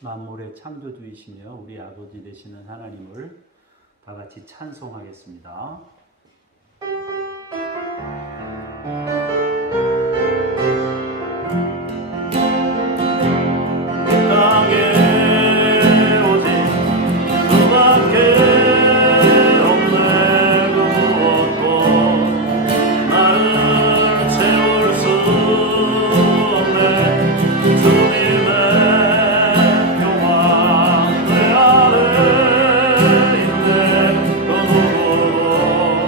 만물의 창조주이시며 우리 아버지 되시는 하나님을 다 같이 찬송하겠습니다. 내 아래 있네 너 누구로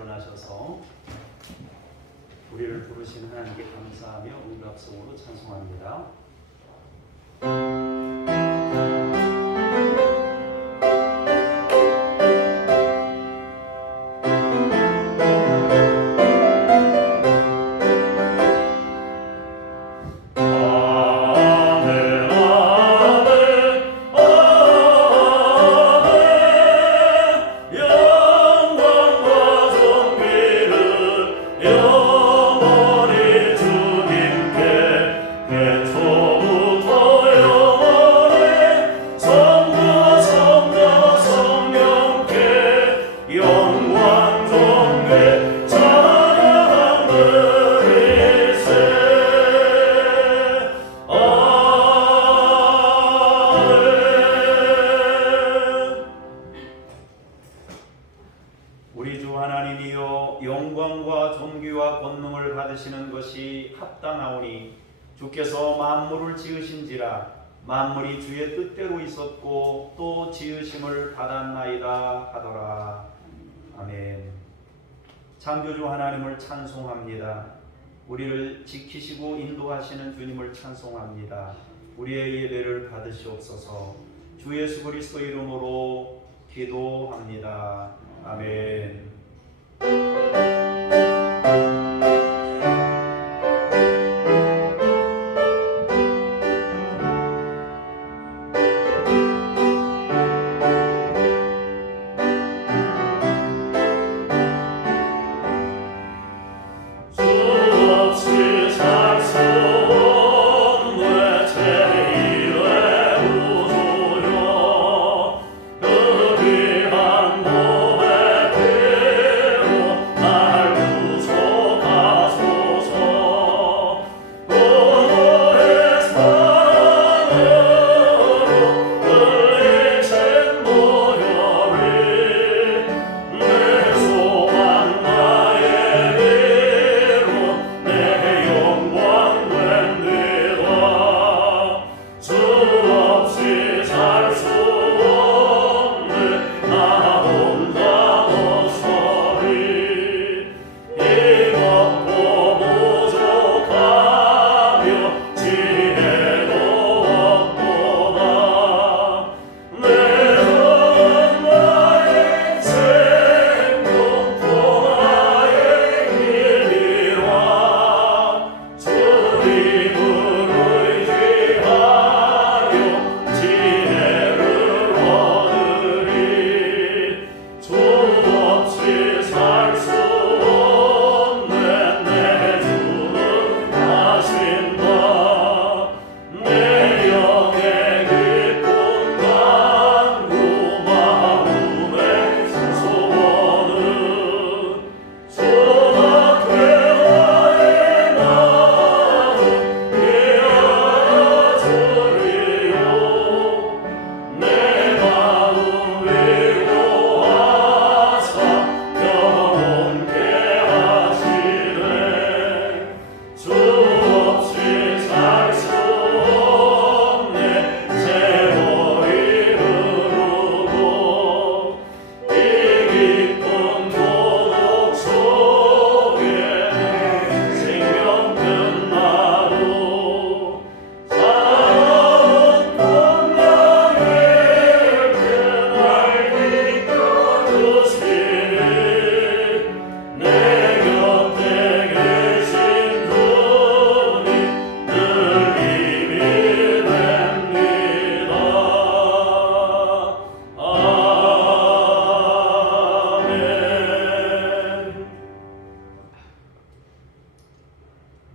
일어나셔서 우리를 부르신 하나님께 감사하며 응답성으로 찬송합니다. 우리 주 하나님이여 영광과 존귀와 권능을 받으시는 것이 합당하오니 주께서 만물을 지으신지라 만물이 주의 뜻대로 있었고 또 지으심을 받았나이다 하더라. 아멘. 창조주 하나님을 찬송합니다. 우리를 지키시고 인도하시는 주님을 찬송합니다. 우리의 예배를 받으시옵소서. 주 예수 그리스도 이름으로 기도합니다. 아멘.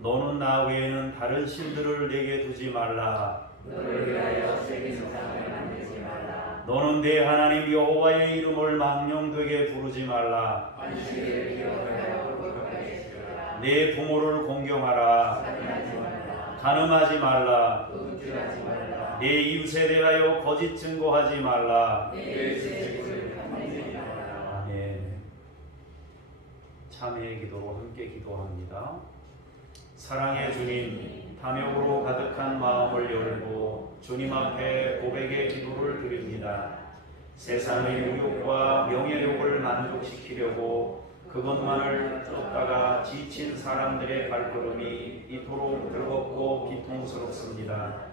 너는 나 외에는 다른 신들을 내게 두지 말라. 너를 위하여 새긴 우상을 만들지 말라. 너는 내 하나님 여호와의 이름을 망령되게 부르지 말라. 안식일을 기억하여 거룩하게 지켜라. 내 부모를 공경하라. 살인하지 말라. 간음하지 말라. 음주하지 말라. 내 이웃에 대하여 거짓 증거하지 말라. 내 이웃의 집을 탐내지 말라. 아멘. 참회의 기도로 함께 기도합니다. 사랑의 주님, 탐욕으로 가득한 마음을 열고 주님 앞에 고백의 기도를 드립니다. 세상의 유욕과 명예욕을 만족시키려고 그것만을 쫓다가 지친 사람들의 발걸음이 이토록 즐겁고 비통스럽습니다.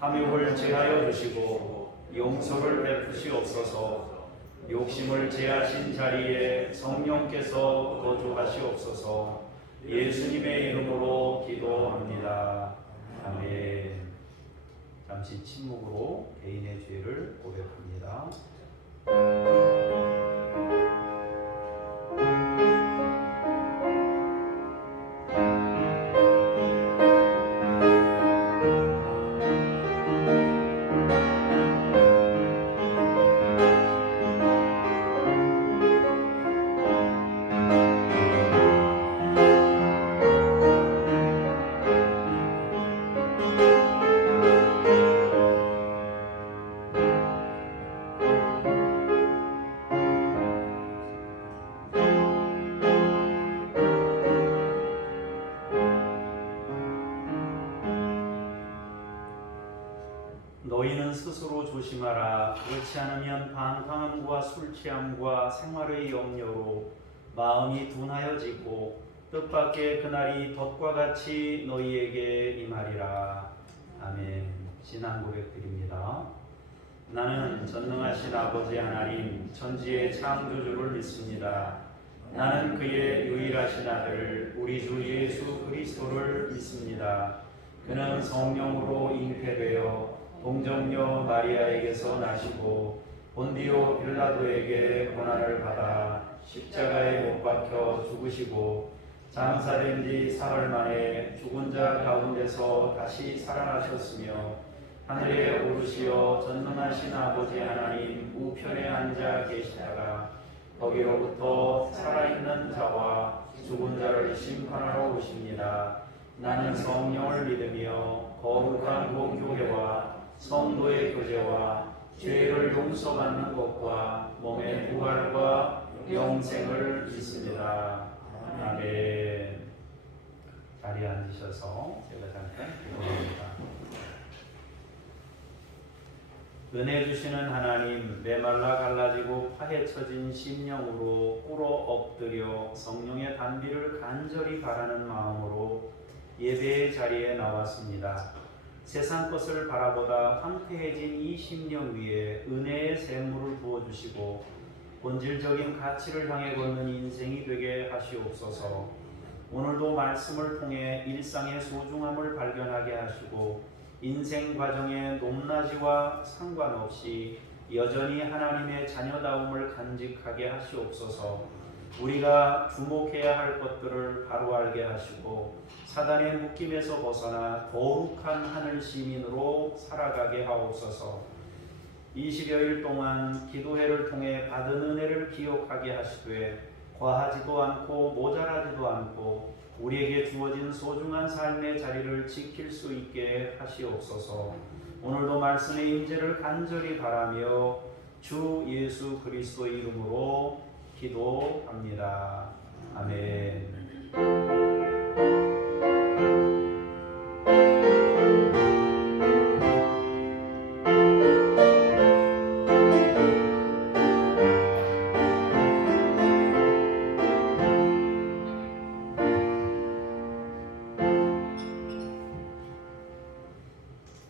탐욕을 제하여 주시고 용서를 베푸시옵소서. 욕심을 제하신 자리에 성령께서 거주하시옵소서. 예수님의 이름으로 기도합니다. 아멘. 잠시 침묵으로 개인의 죄를 고백합니다. 너희는 스스로 조심하라. 그렇지 않으면 방탕함과 술취함과 생활의 염려로 마음이 둔하여지고 뜻밖의 그날이 덫과 같이 너희에게 임하리라. 아멘. 신앙 고백드립니다. 나는 전능하신 아버지 하나님 천지의 창조주를 믿습니다. 나는 그의 유일하신 아들 우리 주 예수 그리스도를 믿습니다. 그는 성령으로 잉태되어 동정녀 마리아에게서 나시고 본디오 빌라도에게 고난을 받아 십자가에 못 박혀 죽으시고 장사된 지 사흘 만에 죽은 자 가운데서 다시 살아나셨으며 하늘에 오르시어 전능하신 아버지 하나님 우편에 앉아 계시다가 거기로부터 살아있는 자와 죽은 자를 심판하러 오십니다. 나는 성령을 믿으며 거룩한 공교회와 성도의 교제와 죄를 용서받는 것과 몸의 부활과 영생을 믿습니다. 아멘. 자리에 앉으셔서 제가 잠깐 기도합니다. 은혜 주시는 하나님, 메말라 갈라지고 파헤쳐진 심령으로 꿇어 엎드려 성령의 단비를 간절히 바라는 마음으로 예배의 자리에 나왔습니다. 세상 것을 바라보다 황폐해진 이 심령 위에 은혜의 샘물을 부어주시고 본질적인 가치를 향해 걷는 인생이 되게 하시옵소서. 오늘도 말씀을 통해 일상의 소중함을 발견하게 하시고 인생 과정의 높낮이와 상관없이 여전히 하나님의 자녀다움을 간직하게 하시옵소서. 우리가 주목해야 할 것들을 바로 알게 하시고 사단의 묶임에서 벗어나 거룩한 하늘 시민으로 살아가게 하옵소서. 20여일 동안 기도회를 통해 받은 은혜를 기억하게 하시되 과하지도 않고 모자라지도 않고 우리에게 주어진 소중한 삶의 자리를 지킬 수 있게 하시옵소서. 오늘도 말씀의 임재를 간절히 바라며 주 예수 그리스도의 이름으로 기도합니다. 아멘.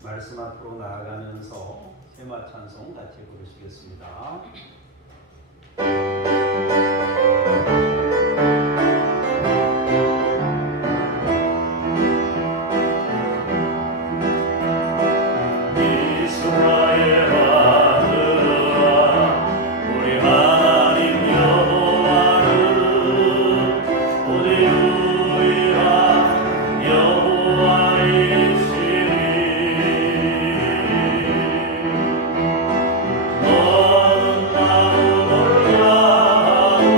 말씀 앞으로 나아가면서 세마 찬송 같이 부르시겠습니다. 너는 나를 몰라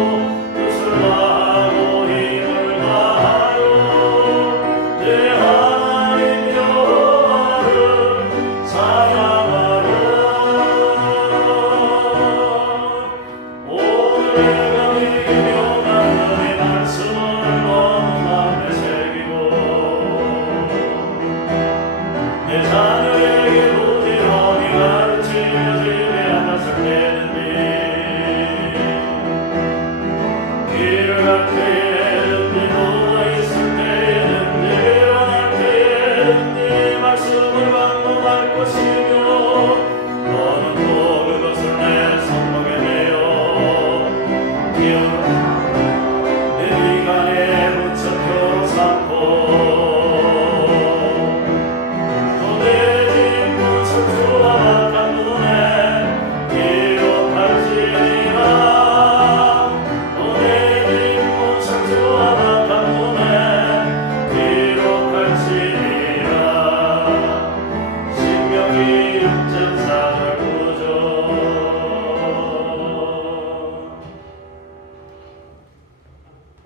때에는 네 누워 있을 때에는 네 일어날 때에는 네 말씀을 방문할 것이며 너는 또 그것을 내 손목에 매어 내 미간에 붙여 표로 삼고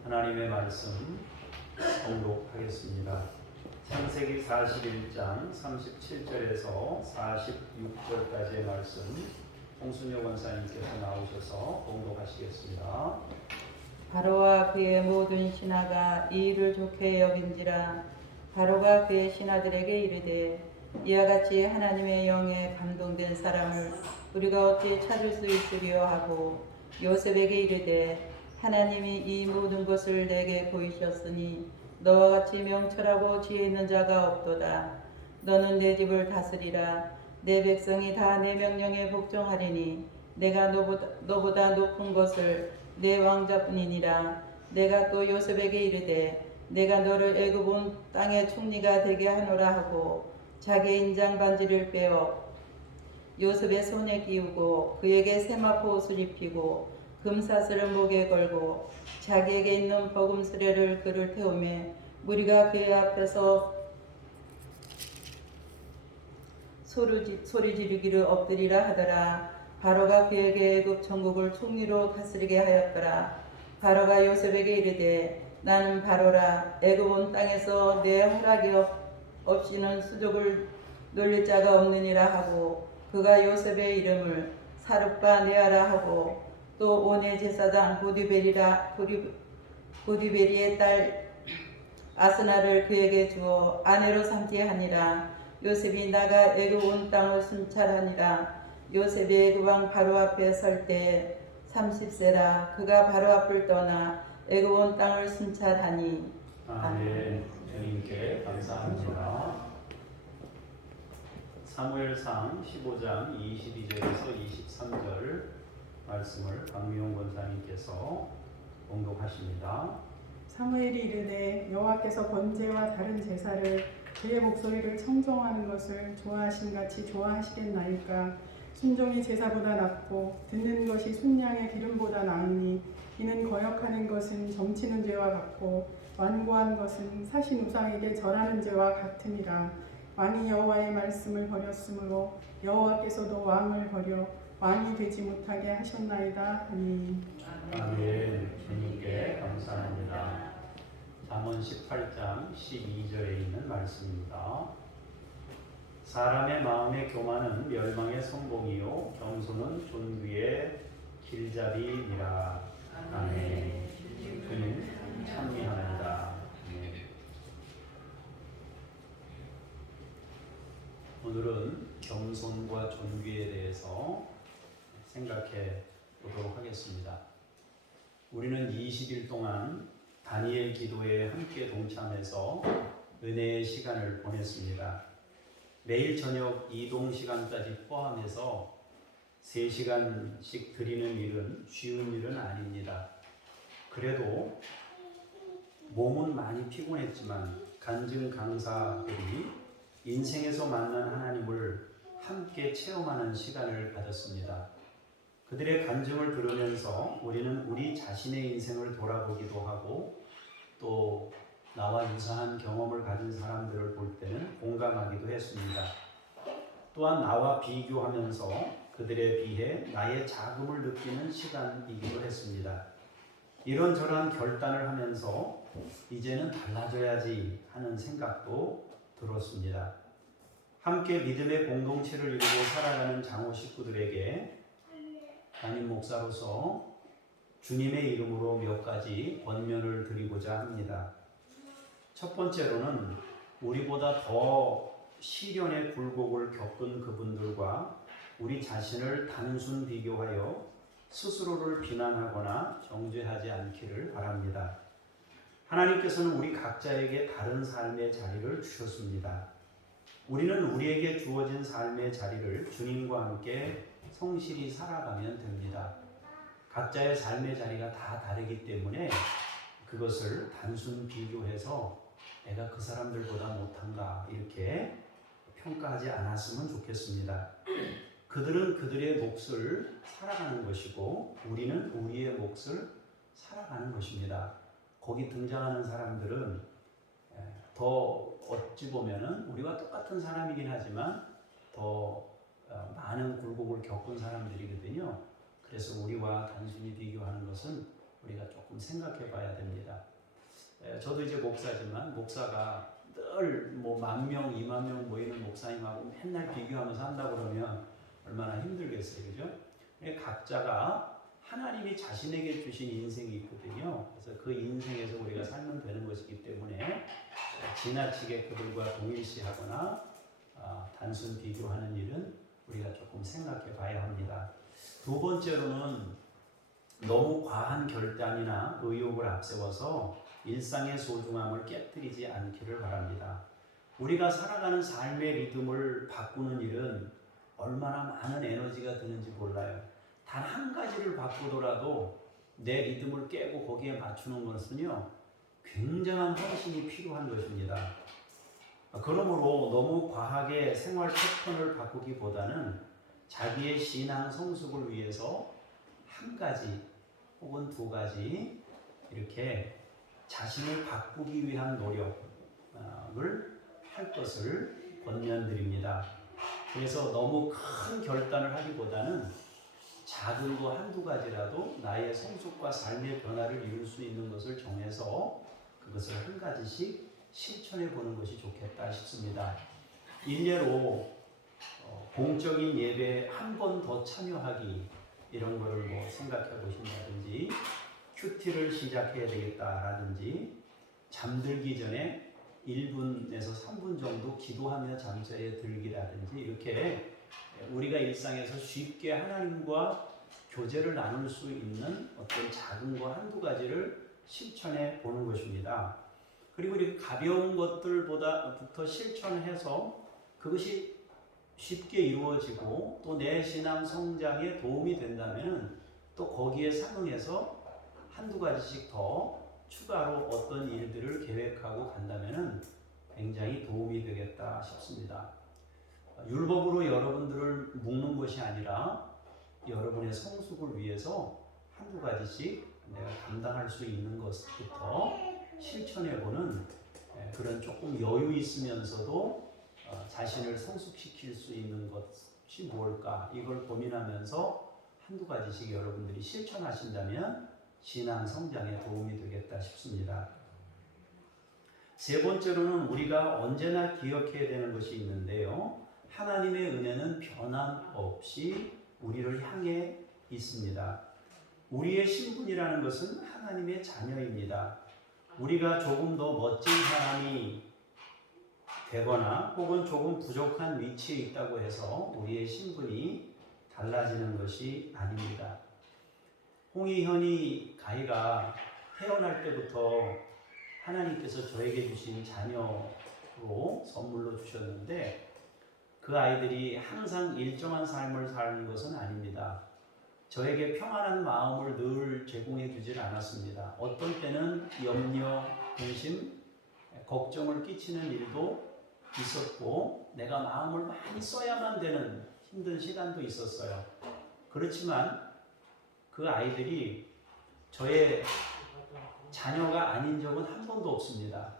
하나님의 말씀 봉독하겠습니다. 창세기 41장 37절에서 46절까지의 말씀 홍순여 권사님께서 나오셔서 봉독하시겠습니다. 바로와 그의 모든 신하가 이 일을 좋게 여긴지라. 바로가 그의 신하들에게 이르되 이와 같이 하나님의 영에 감동된 사람을 우리가 어찌 찾을 수 있으리요 하고 요셉에게 이르되 하나님이 이 모든 것을 내게 보이셨으니 너와 같이 명철하고 지혜 있는 자가 없도다. 너는 내 집을 다스리라. 내 백성이 다 내 명령에 복종하리니 내가 너보다 높은 것을 내 왕자뿐이니라. 내가 또 요셉에게 이르되 내가 너를 애굽 온 땅의 총리가 되게 하노라 하고 자기 인장 반지를 빼어 요셉의 손에 끼우고 그에게 세마포 옷을 입히고 금사슬을 목에 걸고 자기에게 있는 버금 수레를 그를 태우매 무리가 그의 앞에서 소리 지르기를 엎드리라 하더라. 바로가 그에게 애굽 전국을 총리로 다스리게 하였더라. 바로가 요셉에게 이르되 나는 바로라. 애굽 온 땅에서 내 허락이 없이는 수족을 놀릴 자가 없느니라 하고 그가 요셉의 이름을 사룹바 네아라 하고 또 온의 제사장 보디베리의 딸 아스나를 그에게 주어 아내로 삼게 하니라. 요셉이 나가 애굽 온 땅을 순찰하니라. 요셉이 애굽 왕 바로 앞에 설 때 30세라. 그가 바로 앞을 떠나 애굽 온 땅을 순찰하니. 아멘. 주님께 감사합니다. 사무엘상 15장 22절에서 23절 말씀을 박미용 권사님께서 봉독하십니다. 사무엘이 이르되 여호와께서 번제와 다른 제사를 그의 목소리를 청종하는 것을 좋아하심같이 좋아하시겠나이까. 순종이 제사보다 낫고 듣는 것이 순양의 기름보다 나으니 이는 거역하는 것은 점치는 죄와 같고 완고한 것은 사신 우상에게 절하는 죄와 같으니라. 왕이 여호와의 말씀을 버렸으므로 여호와께서도 왕을 버려 왕이 되지 못하게 하셨나이다 하니. 아멘. 주님께 감사합니다. 잠언 18장 12절에 있는 말씀입니다. 사람의 마음의 교만은 멸망의 성공이요 겸손은 존귀의 길잡이니라. 아멘. 주님 찬미합니다. 오늘은 겸손과 존귀에 대해서 생각해 보도록 하겠습니다. 우리는 20일 동안 다니엘 기도에 함께 동참해서 은혜의 시간을 보냈습니다. 매일 저녁 이동 시간까지 포함해서 3시간씩 드리는 일은 쉬운 일은 아닙니다. 그래도 몸은 많이 피곤했지만 간증 강사들이 인생에서 만난 하나님을 함께 체험하는 시간을 가졌습니다. 그들의 간증을 들으면서 우리는 우리 자신의 인생을 돌아보기도 하고 또 나와 유사한 경험을 가진 사람들을 볼 때는 공감하기도 했습니다. 또한 나와 비교하면서 그들에 비해 나의 작음을 느끼는 시간이기도 했습니다. 이런저런 결단을 하면서 이제는 달라져야지 하는 생각도 들었습니다. 함께 믿음의 공동체를 이루고 살아가는 장호 식구들에게 담임 목사로서 주님의 이름으로 몇 가지 권면을 드리고자 합니다. 첫 번째로는 우리보다 더 시련의 굴곡을 겪은 그분들과 우리 자신을 단순 비교하여 스스로를 비난하거나 정죄하지 않기를 바랍니다. 하나님께서는 우리 각자에게 다른 삶의 자리를 주셨습니다. 우리는 우리에게 주어진 삶의 자리를 주님과 함께 성실히 살아가면 됩니다. 각자의 삶의 자리가 다 다르기 때문에 그것을 단순 비교해서 내가 그 사람들보다 못한가 이렇게 평가하지 않았으면 좋겠습니다. 그들은 그들의 몫을 살아가는 것이고 우리는 우리의 몫을 살아가는 것입니다. 거기 등장하는 사람들은 더 어찌 보면은 우리와 똑같은 사람이긴 하지만 더 많은 굴곡을 겪은 사람들이거든요. 그래서 우리와 단순히 비교하는 것은 우리가 조금 생각해 봐야 됩니다. 저도 이제 목사지만 목사가 늘 뭐 10,000명, 20,000명 모이는 목사님하고 맨날 비교하면서 한다 그러면 얼마나 힘들겠어요, 그죠? 각자가 하나님이 자신에게 주신 인생이 있거든요. 그래서 그 인생에서 우리가 살면 되는 것이기 때문에 지나치게 그들과 동일시하거나 단순 비교하는 일은 우리가 조금 생각해 봐야 합니다. 두 번째로는 너무 과한 결단이나 의욕을 앞세워서 일상의 소중함을 깨뜨리지 않기를 바랍니다. 우리가 살아가는 삶의 리듬을 바꾸는 일은 얼마나 많은 에너지가 드는지 몰라요. 단 한 가지를 바꾸더라도 내 리듬을 깨고 거기에 맞추는 것은요, 굉장한 헌신이 필요한 것입니다. 그러므로 너무 과하게 생활 패턴을 바꾸기보다는 자기의 신앙 성숙을 위해서 한 가지 혹은 두 가지 이렇게 자신을 바꾸기 위한 노력을 할 것을 권면드립니다. 그래서 너무 큰 결단을 하기보다는 작은 거 한두 가지라도 나의 성숙과 삶의 변화를 이룰 수 있는 것을 정해서 그것을 한 가지씩 실천해 보는 것이 좋겠다 싶습니다. 일례로 공적인 예배에 한 번 더 참여하기 이런 거를 뭐 생각해 보신다든지 큐티를 시작해야 되겠다라든지 잠들기 전에 1분에서 3분 정도 기도하며 잠자리에 들기라든지 이렇게 우리가 일상에서 쉽게 하나님과 교제를 나눌 수 있는 어떤 작은 거 한두 가지를 실천해 보는 것입니다. 그리고 이렇게 가벼운 것들보다부터 실천해서 그것이 쉽게 이루어지고 또 내 신앙 성장에 도움이 된다면 또 거기에 상응해서 한두 가지씩 더 추가로 어떤 일들을 계획하고 간다면 굉장히 도움이 되겠다 싶습니다. 율법으로 여러분들을 묶는 것이 아니라 여러분의 성숙을 위해서 한두 가지씩 내가 감당할 수 있는 것부터 실천해보는 그런 조금 여유 있으면서도 자신을 성숙시킬 수 있는 것이 무엇일까 이걸 고민하면서 한두 가지씩 여러분들이 실천하신다면 신앙 성장에 도움이 되겠다 싶습니다. 세 번째로는 우리가 언제나 기억해야 되는 것이 있는데요. 하나님의 은혜는 변함없이 우리를 향해 있습니다. 우리의 신분이라는 것은 하나님의 자녀입니다. 우리가 조금 더 멋진 사람이 되거나 혹은 조금 부족한 위치에 있다고 해서 우리의 신분이 달라지는 것이 아닙니다. 홍희현이 가희가 태어날 때부터 하나님께서 저에게 주신 자녀로 선물로 주셨는데 그 아이들이 항상 일정한 삶을 사는 것은 아닙니다. 저에게 평안한 마음을 늘 제공해 주질 않았습니다. 어떤 때는 염려, 근심, 걱정을 끼치는 일도 있었고 내가 마음을 많이 써야만 되는 힘든 시간도 있었어요. 그렇지만 그 아이들이 저의 자녀가 아닌 적은 한 번도 없습니다.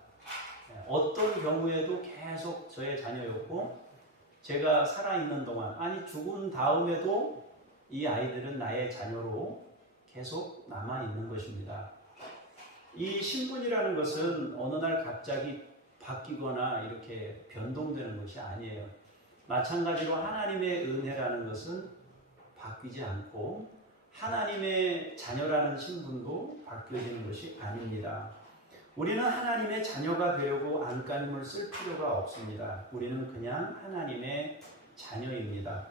어떤 경우에도 계속 저의 자녀였고 제가 살아있는 동안 아니 죽은 다음에도 이 아이들은 나의 자녀로 계속 남아있는 것입니다. 이 신분이라는 것은 어느 날 갑자기 바뀌거나 이렇게 변동되는 것이 아니에요. 마찬가지로 하나님의 은혜라는 것은 바뀌지 않고 하나님의 자녀라는 신분도 바뀌어지는 것이 아닙니다. 우리는 하나님의 자녀가 되려고 안간힘을 쓸 필요가 없습니다. 우리는 그냥 하나님의 자녀입니다.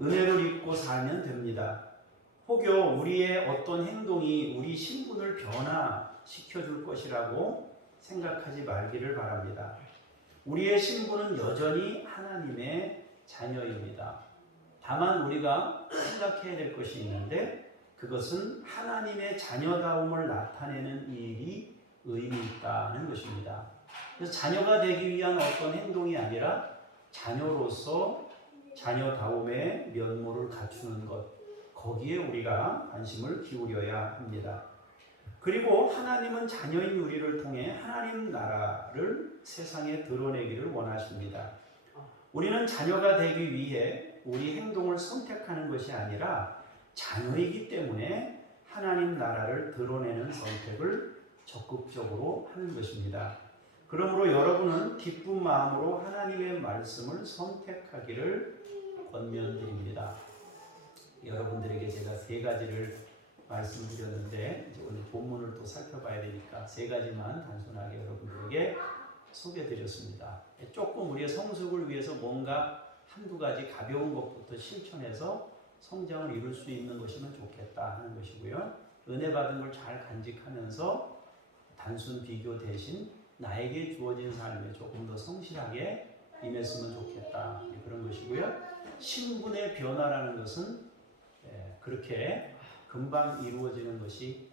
은혜를 입고 살면 됩니다. 혹여 우리의 어떤 행동이 우리 신분을 변화시키는 시켜줄 것이라고 생각하지 말기를 바랍니다. 우리의 신분은 여전히 하나님의 자녀입니다. 다만 우리가 생각해야 될 것이 있는데 그것은 하나님의 자녀다움을 나타내는 일이 의미 있다는 것입니다. 그래서 자녀가 되기 위한 어떤 행동이 아니라 자녀로서 자녀다움의 면모를 갖추는 것, 거기에 우리가 관심을 기울여야 합니다. 그리고 하나님은 자녀인 우리를 통해 하나님 나라를 세상에 드러내기를 원하십니다. 우리는 자녀가 되기 위해 우리 행동을 선택하는 것이 아니라 자녀이기 때문에 하나님 나라를 드러내는 선택을 적극적으로 하는 것입니다. 그러므로 여러분은 기쁜 마음으로 하나님의 말씀을 선택하기를 권면드립니다. 여러분들에게 제가 3가지를 말씀드렸는데 이제 오늘 본문을 또 살펴봐야 되니까 3가지만 단순하게 여러분들에게 소개드렸습니다. 조금 우리의 성숙을 위해서 뭔가 한두 가지 가벼운 것부터 실천해서 성장을 이룰 수 있는 것이면 좋겠다 하는 것이고요. 은혜 받은 걸 잘 간직하면서 단순 비교 대신 나에게 주어진 삶에 조금 더 성실하게 임했으면 좋겠다 그런 것이고요. 신분의 변화라는 것은 그렇게 금방 이루어지는 것이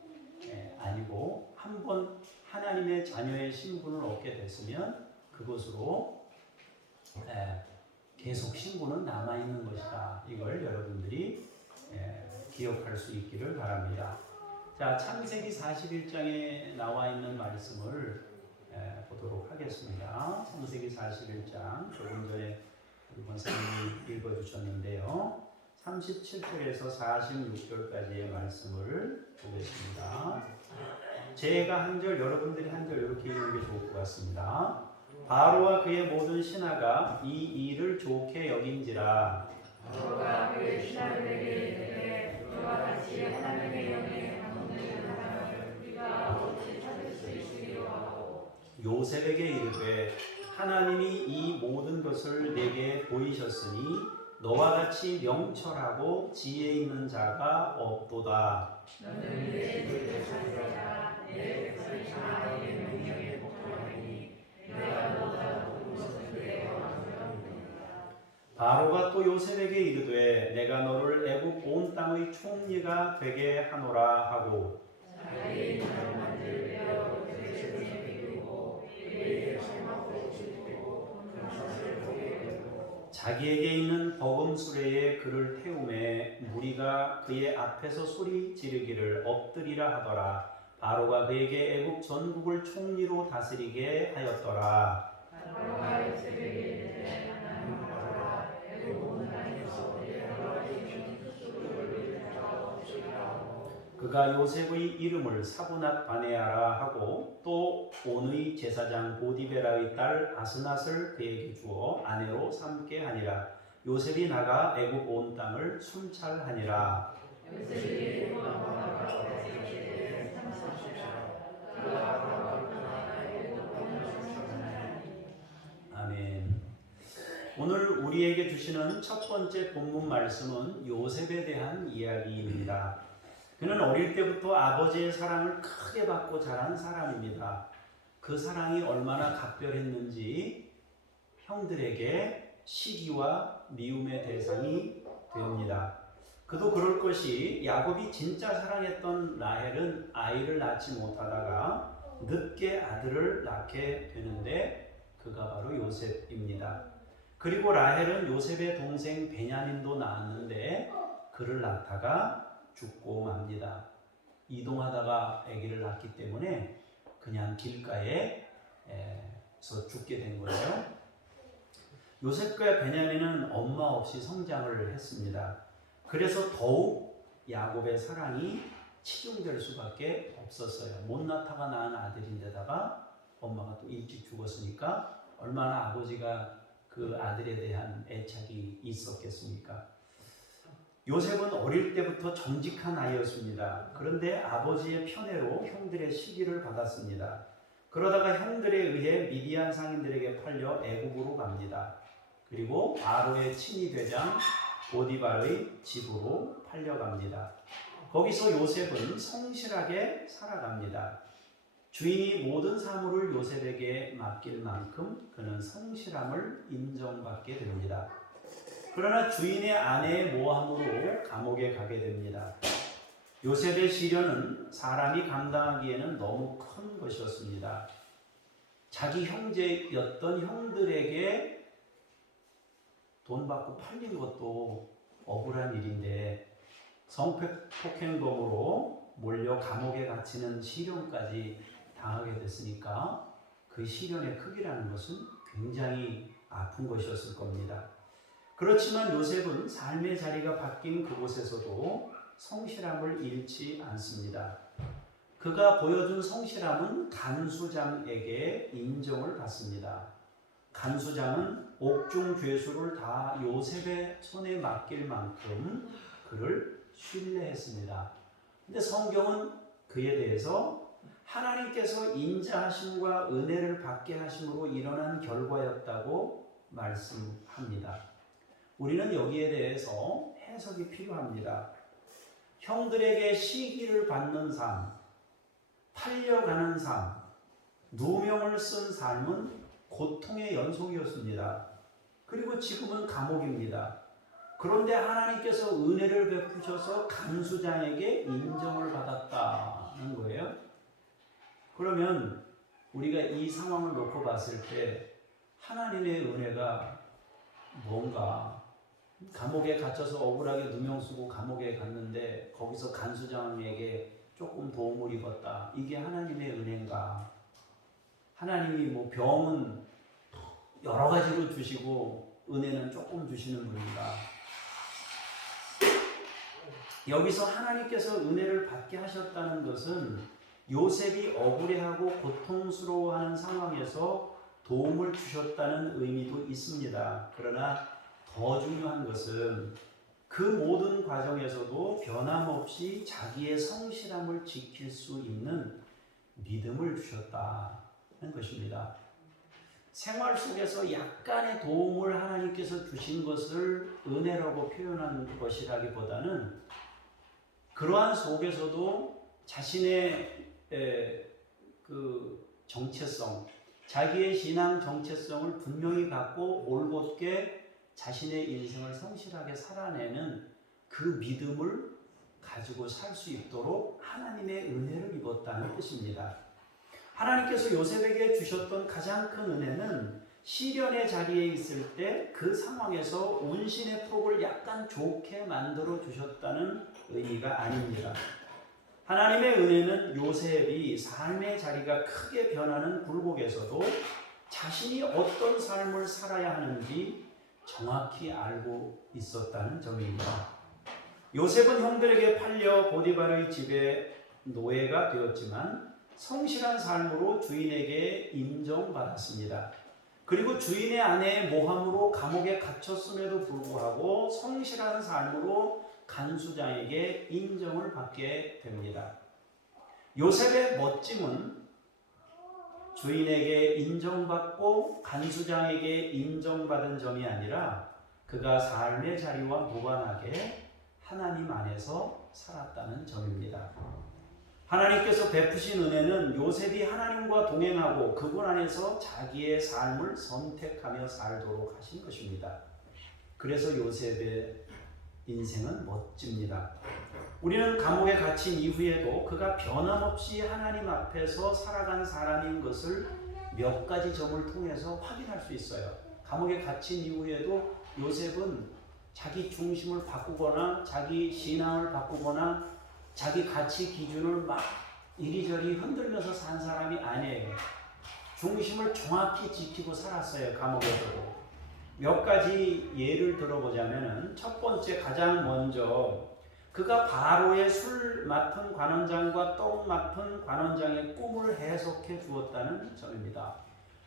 아니고 한번 하나님의 자녀의 신분을 얻게 됐으면 그것으로 계속 신분은 남아있는 것이다. 이걸 여러분들이 기억할 수 있기를 바랍니다. 자, 창세기 41장에 나와 있는 말씀을 보도록 하겠습니다. 창세기 41장 조금 전에 우리 권사님이 읽어주셨는데요. 37절에서 46절까지의 말씀을 보겠습니다. 제가 한 절, 여러분들이 한 절 이렇게 읽는 게 좋을 것 같습니다. 바로와 그의 모든 신하가 이 일을 좋게 여긴지라. 바로가 그의 신하들에게 이르되 이와 같이 하나님의 영에 감동되는 사람을 우리가 어찌 찾을 수 있으리요 하고 요셉에게 이르되 하나님이 이 모든 것을 내게 보이셨으니 너와 같이 명철하고 지혜 있는 자가 없도다. 너는 내 집을 찾으라. 내 백성 이스라엘의 명령에 복종하리니 내가 너보다 높은 것은 내가 왕이라. 바로가 또 요셉에게 이르되 내가 너를 애굽 온 땅의 총리가 되게 하노라 하고 자기의 인을 만들며 요셉을 비우고 그의 장막으로 짚고 금사슬을 보게 되고 자기에게 있는 버금 수레에 그를 태우매 무리가 그의 앞에서 소리 지르기를 엎드리라 하더라. 바로가 그에게 애굽 전국을 총리로 다스리게 하였더라. 바로가 요셉에게 이르되 나는 바로라. 애굽 온 땅에서 여러 가지 특수를 돌릴 자가 없으리라 하고 그가 요셉의 이름을 사브낫 바네아라 하고 또 온의 제사장 보디베라의 딸 아스낫을 그에게 주어 아내로 삼게 하니라. 요셉이 나가 애굽 온 땅을 순찰하니라. 요셉이 애굽 왕과 다스리되 30살 그가 바로가 그가 애굽 왕을 상전하니. 아멘. 오늘 우리에게 주시는 첫 번째 본문 말씀은 요셉에 대한 이야기입니다. 그는 어릴 때부터 아버지의 사랑을 크게 받고 자란 사람입니다. 그 사랑이 얼마나 각별했는지 형들에게 시기와 미움의 대상이 됩니다. 그도 그럴 것이 야곱이 진짜 사랑했던 라헬은 아이를 낳지 못하다가 늦게 아들을 낳게 되는데 그가 바로 요셉입니다. 그리고 라헬은 요셉의 동생 베냐민도 낳았는데 그를 낳다가 죽고 맙니다. 이동하다가 아기를 낳기 때문에 그냥 길가에서 죽게 된 거예요. 요셉과 베냐민은 엄마 없이 성장을 했습니다. 그래서 더욱 야곱의 사랑이 치중될 수밖에 없었어요. 못 낳다가 낳은 아들인데다가 엄마가 또 일찍 죽었으니까 얼마나 아버지가 그 아들에 대한 애착이 있었겠습니까? 요셉은 어릴 때부터 정직한 아이였습니다. 그런데 아버지의 편애로 형들의 시기를 받았습니다. 그러다가 형들에 의해 미디안 상인들에게 팔려 애굽으로 갑니다. 그리고 바로의 친위 대장 보디발의 집으로 팔려갑니다. 거기서 요셉은 성실하게 살아갑니다. 주인이 모든 사물을 요셉에게 맡길 만큼 그는 성실함을 인정받게 됩니다. 그러나 주인의 아내의 모함으로 감옥에 가게 됩니다. 요셉의 시련은 사람이 감당하기에는 너무 큰 것이었습니다. 자기 형제였던 형들에게 돈 받고 팔린 것도 억울한 일인데 성폭행범으로 몰려 감옥에 갇히는 시련까지 당하게 됐으니까 그 시련의 크기라는 것은 굉장히 아픈 것이었을 겁니다. 그렇지만 요셉은 삶의 자리가 바뀐 그곳에서도 성실함을 잃지 않습니다. 그가 보여준 성실함은 간수장에게 인정을 받습니다. 간수장은 옥중 죄수를 다 요셉의 손에 맡길 만큼 그를 신뢰했습니다. 근데 성경은 그에 대해서 하나님께서 인자하심과 은혜를 받게 하심으로 일어난 결과였다고 말씀합니다. 우리는 여기에 대해서 해석이 필요합니다. 형들에게 시기를 받는 삶, 팔려가는 삶, 누명을 쓴 삶은 고통의 연속이었습니다. 그리고 지금은 감옥입니다. 그런데 하나님께서 은혜를 베푸셔서 간수장에게 인정을 받았다는 거예요. 그러면 우리가 이 상황을 놓고 봤을 때 하나님의 은혜가 뭔가, 감옥에 갇혀서 억울하게 누명 쓰고 감옥에 갔는데 거기서 간수장에게 조금 도움을 입었다. 이게 하나님의 은혜인가? 하나님이 뭐 병은 여러 가지로 주시고 은혜는 조금 주시는 분인가? 여기서 하나님께서 은혜를 받게 하셨다는 것은 요셉이 억울해하고 고통스러워하는 상황에서 도움을 주셨다는 의미도 있습니다. 그러나 더 중요한 것은 그 모든 과정에서도 변함없이 자기의 성실함을 지킬 수 있는 믿음을 주셨다는 것입니다. 생활 속에서 약간의 도움을 하나님께서 주신 것을 은혜라고 표현한 것이라기보다는 그러한 속에서도 자신의 그 정체성, 자기의 신앙 정체성을 분명히 갖고 올곧게 자신의 인생을 성실하게 살아내는 그 믿음을 가지고 살 수 있도록 하나님의 은혜를 입었다는 뜻입니다. 하나님께서 요셉에게 주셨던 가장 큰 은혜는 시련의 자리에 있을 때 그 상황에서 운신의 폭을 약간 좋게 만들어 주셨다는 의미가 아닙니다. 하나님의 은혜는 요셉이 삶의 자리가 크게 변하는 굴곡에서도 자신이 어떤 삶을 살아야 하는지 정확히 알고 있었다는 점입니다. 요셉은 형들에게 팔려 보디발의 집에 노예가 되었지만 성실한 삶으로 주인에게 인정받았습니다. 그리고 주인의 아내의 모함으로 감옥에 갇혔음에도 불구하고 성실한 삶으로 간수장에게 인정을 받게 됩니다. 요셉의 멋짐은 주인에게 인정받고 간수장에게 인정받은 점이 아니라 그가 삶의 자리와 무관하게 하나님 안에서 살았다는 점입니다. 하나님께서 베푸신 은혜는 요셉이 하나님과 동행하고 그분 안에서 자기의 삶을 선택하며 살도록 하신 것입니다. 그래서 요셉의 인생은 멋집니다. 우리는 감옥에 갇힌 이후에도 그가 변함없이 하나님 앞에서 살아간 사람인 것을 몇 가지 점을 통해서 확인할 수 있어요. 감옥에 갇힌 이후에도 요셉은 자기 중심을 바꾸거나 자기 신앙을 바꾸거나 자기 가치 기준을 막 이리저리 흔들면서 산 사람이 아니에요. 중심을 정확히 지키고 살았어요. 감옥에서도. 몇 가지 예를 들어보자면 첫 번째, 가장 먼저 그가 바로의 술 맡은 관원장과 떡 맡은 관원장의 꿈을 해석해 주었다는 점입니다.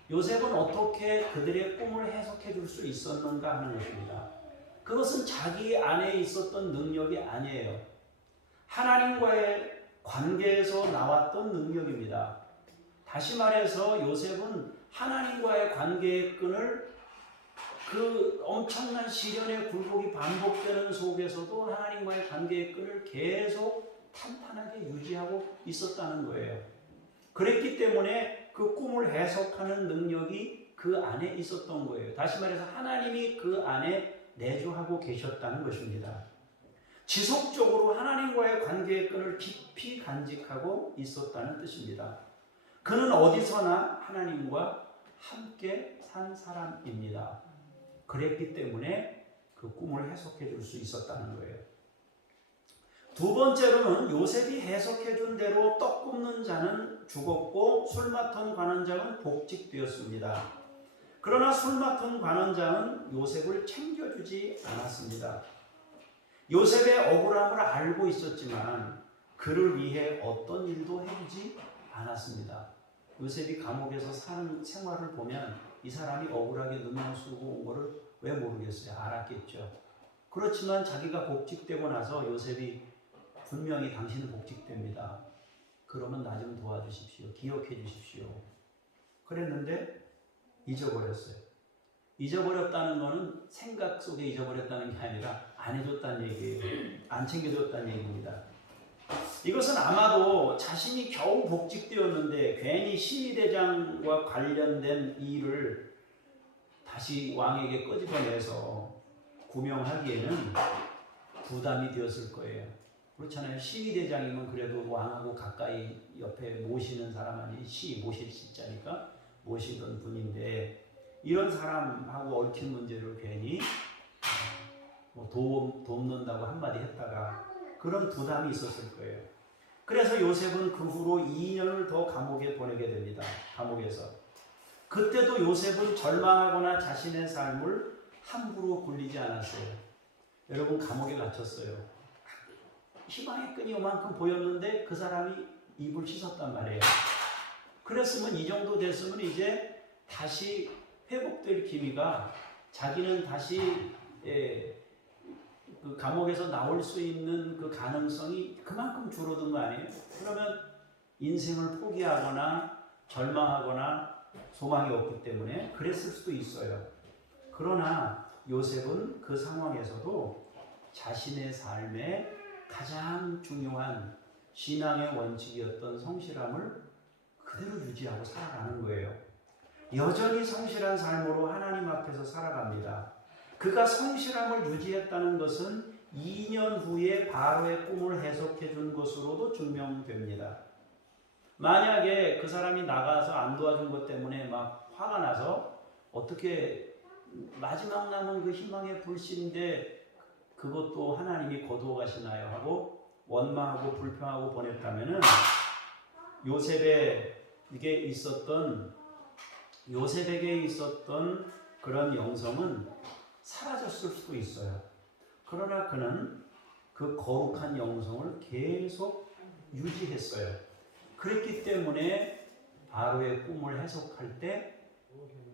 요셉은 어떻게 그들의 꿈을 해석해 줄 수 있었는가 하는 것입니다. 그것은 자기 안에 있었던 능력이 아니에요. 하나님과의 관계에서 나왔던 능력입니다. 다시 말해서 요셉은 하나님과의 관계의 끈을 그 엄청난 시련의 굴곡이 반복되는 속에서도 하나님과의 관계의 끈을 계속 탄탄하게 유지하고 있었다는 거예요. 그랬기 때문에 그 꿈을 해석하는 능력이 그 안에 있었던 거예요. 다시 말해서 하나님이 그 안에 내주하고 계셨다는 것입니다. 지속적으로 하나님과의 관계의 끈을 깊이 간직하고 있었다는 뜻입니다. 그는 어디서나 하나님과 함께 산 사람입니다. 그랬기 때문에 그 꿈을 해석해 줄 수 있었다는 거예요. 두 번째로는 요셉이 해석해 준 대로 떡 굽는 자는 죽었고 술 맡은 관원장은 복직되었습니다. 그러나 술 맡은 관원장은 요셉을 챙겨주지 않았습니다. 요셉의 억울함을 알고 있었지만 그를 위해 어떤 일도 해주지 않았습니다. 요셉이 감옥에서 사는 생활을 보면 이 사람이 억울하게 누명 쓰고 온 거를 왜 모르겠어요? 알았겠죠. 그렇지만 자기가 복직되고 나서 요셉이 분명히 당신은 복직됩니다. 그러면 나 좀 도와주십시오. 기억해 주십시오. 그랬는데 잊어버렸어요. 잊어버렸다는 것은 생각 속에 잊어버렸다는 게 아니라 안 해줬다는 얘기예요. 안 챙겨줬다는 얘기입니다. 이것은 아마도 자신이 겨우 복직되었는데 괜히 시위대장과 관련된 일을 다시 왕에게 끄집어내서 구명하기에는 부담이 되었을 거예요. 그렇잖아요. 시위대장이면 그래도 왕하고 가까이 옆에 모시는 사람 아니 모실 시자니까 모시던 분인데 이런 사람하고 얽힌 문제를 괜히 돕는다고 한마디 했다가 그런 부담이 있었을 거예요. 그래서 요셉은 그 후로 2년을 더 감옥에 보내게 됩니다. 감옥에서. 그때도 요셉은 절망하거나 자신의 삶을 함부로 굴리지 않았어요. 여러분 감옥에 갇혔어요. 희망의 끈이 요만큼 보였는데 그 사람이 입을 씻었단 말이에요. 그랬으면 이 정도 됐으면 이제 다시 회복될 기미가 자기는 다시 그 감옥에서 나올 수 있는 그 가능성이 그만큼 줄어든 거 아니에요? 그러면 인생을 포기하거나 절망하거나 소망이 없기 때문에 그랬을 수도 있어요. 그러나 요셉은 그 상황에서도 자신의 삶에 가장 중요한 신앙의 원칙이었던 성실함을 그대로 유지하고 살아가는 거예요. 여전히 성실한 삶으로 하나님 앞에서 살아갑니다. 그가 성실함을 유지했다는 것은 2년 후에 바로의 꿈을 해석해 준 것으로도 증명됩니다. 만약에 그 사람이 나가서 안 도와준 것 때문에 막 화가 나서 어떻게 마지막 남은 그 희망의 불씨인데 그것도 하나님이 거두어 가시나요? 하고 원망하고 불평하고 보냈다면은 요셉에게 있었던 그런 영성은 사라졌을 수도 있어요. 그러나 그는 그 거룩한 영성을 계속 유지했어요. 그랬기 때문에 바로의 꿈을 해석할 때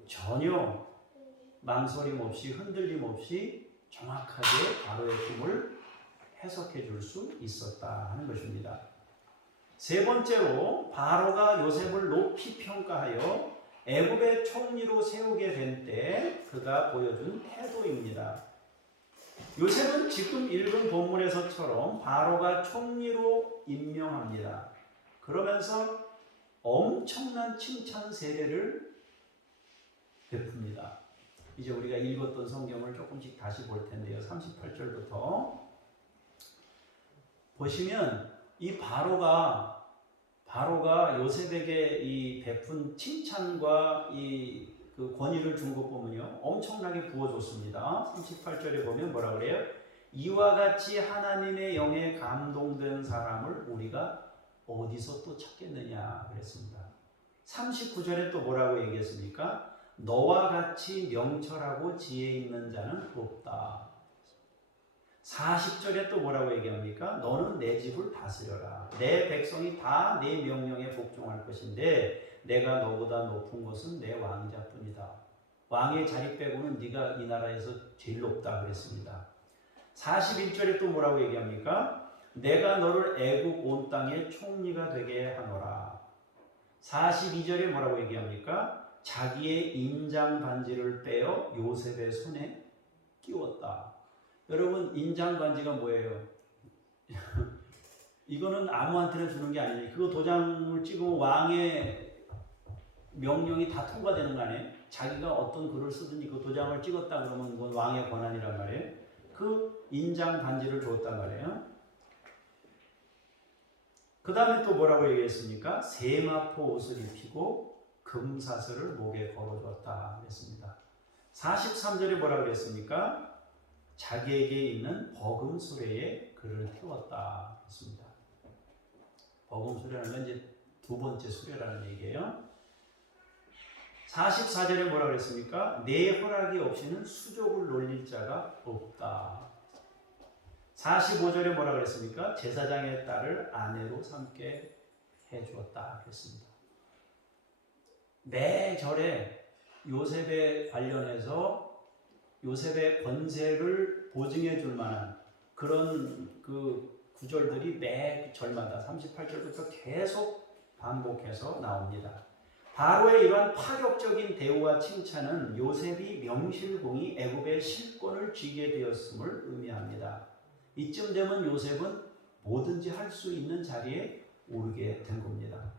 전혀 망설임 없이 흔들림 없이 정확하게 바로의 꿈을 해석해 줄 수 있었다 하는 것입니다. 세 번째로 바로가 요셉을 높이 평가하여 애굽의 총리로 세우게 된 때 그가 보여준 태도입니다. 요셉은 지금 읽은 본문에서처럼 바로가 총리로 임명합니다. 그러면서 엄청난 칭찬 세례를 베풉니다. 이제 우리가 읽었던 성경을 조금씩 다시 볼 텐데요. 38절부터 보시면 이 바로가 요셉에게 이 베푼 칭찬과 이 그 권위를 준 것 보면요. 엄청나게 부어줬습니다. 38절에 보면 뭐라 그래요? 이와 같이 하나님의 영에 감동된 사람을 우리가 어디서 또 찾겠느냐 그랬습니다. 39절에 또 뭐라고 얘기했습니까? 너와 같이 명철하고 지혜 있는 자는 없다. 40절에 또 뭐라고 얘기합니까? 너는 내 집을 다스려라. 내 백성이 다 내 명령에 복종할 것인데 내가 너보다 높은 것은 내 왕자뿐이다. 왕의 자리 빼고는 네가 이 나라에서 제일 높다 그랬습니다. 41절에 또 뭐라고 얘기합니까? 내가 너를 애굽 온 땅의 총리가 되게 하노라. 42절에 뭐라고 얘기합니까? 자기의 인장 반지를 빼어 요셉의 손에 끼웠다. 여러분 인장 반지가 뭐예요? 이거는 아무한테나 주는 게 아니니 그거 도장을 찍으면 왕의 명령이 다 통과되는 거 아니에요? 자기가 어떤 글을 쓰든지 그 도장을 찍었다 그러면 그건 왕의 권한이란 말이에요. 그 인장 반지를 주었단 말이에요. 그 다음에 또 뭐라고 얘기했습니까? 세마포 옷을 입히고 금사슬을 목에 걸어줬다 그랬습니다. 43절에 뭐라고 그랬습니까? 자기에게 있는 버금 수레에 그를 태웠다 했습니다. 버금 수레라는 건 이제 두 번째 수레라는 얘기예요. 44절에 뭐라고 그랬습니까? 내 허락이 없이는 수족을 놀릴 자가 없다. 45절에 뭐라고 그랬습니까? 제사장의 딸을 아내로 삼게 해주었다 그랬습니다. 매 절에 요셉에 관련해서 요셉의 권세를 보증해 줄 만한 그런 그 구절들이 매 절마다 38절부터 계속 반복해서 나옵니다. 바로의 이러한 파격적인 대우와 칭찬은 요셉이 명실공히 애굽의 실권을 쥐게 되었음을 의미합니다. 이쯤 되면 요셉은 뭐든지 할 수 있는 자리에 오르게 된 겁니다.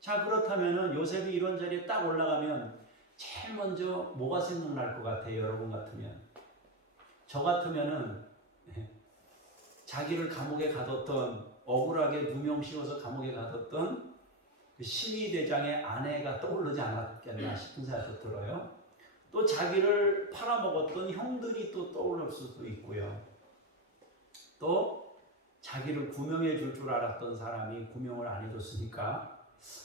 자, 그렇다면 요셉이 이런 자리에 딱 올라가면 제일 먼저 뭐가 생각날 것 같아요? 여러분 같으면. 저 같으면은 자기를 감옥에 가뒀던, 억울하게 누명 씌워서 감옥에 가뒀던 그 시위대장의 아내가 떠오르지 않았겠나 싶은 생각도 들어요. 또 자기를 팔아먹었던 형들이 또 떠오를 수도 있고요. 또 자기를 구명해 줄 줄 알았던 사람이 구명을 안 해줬으니까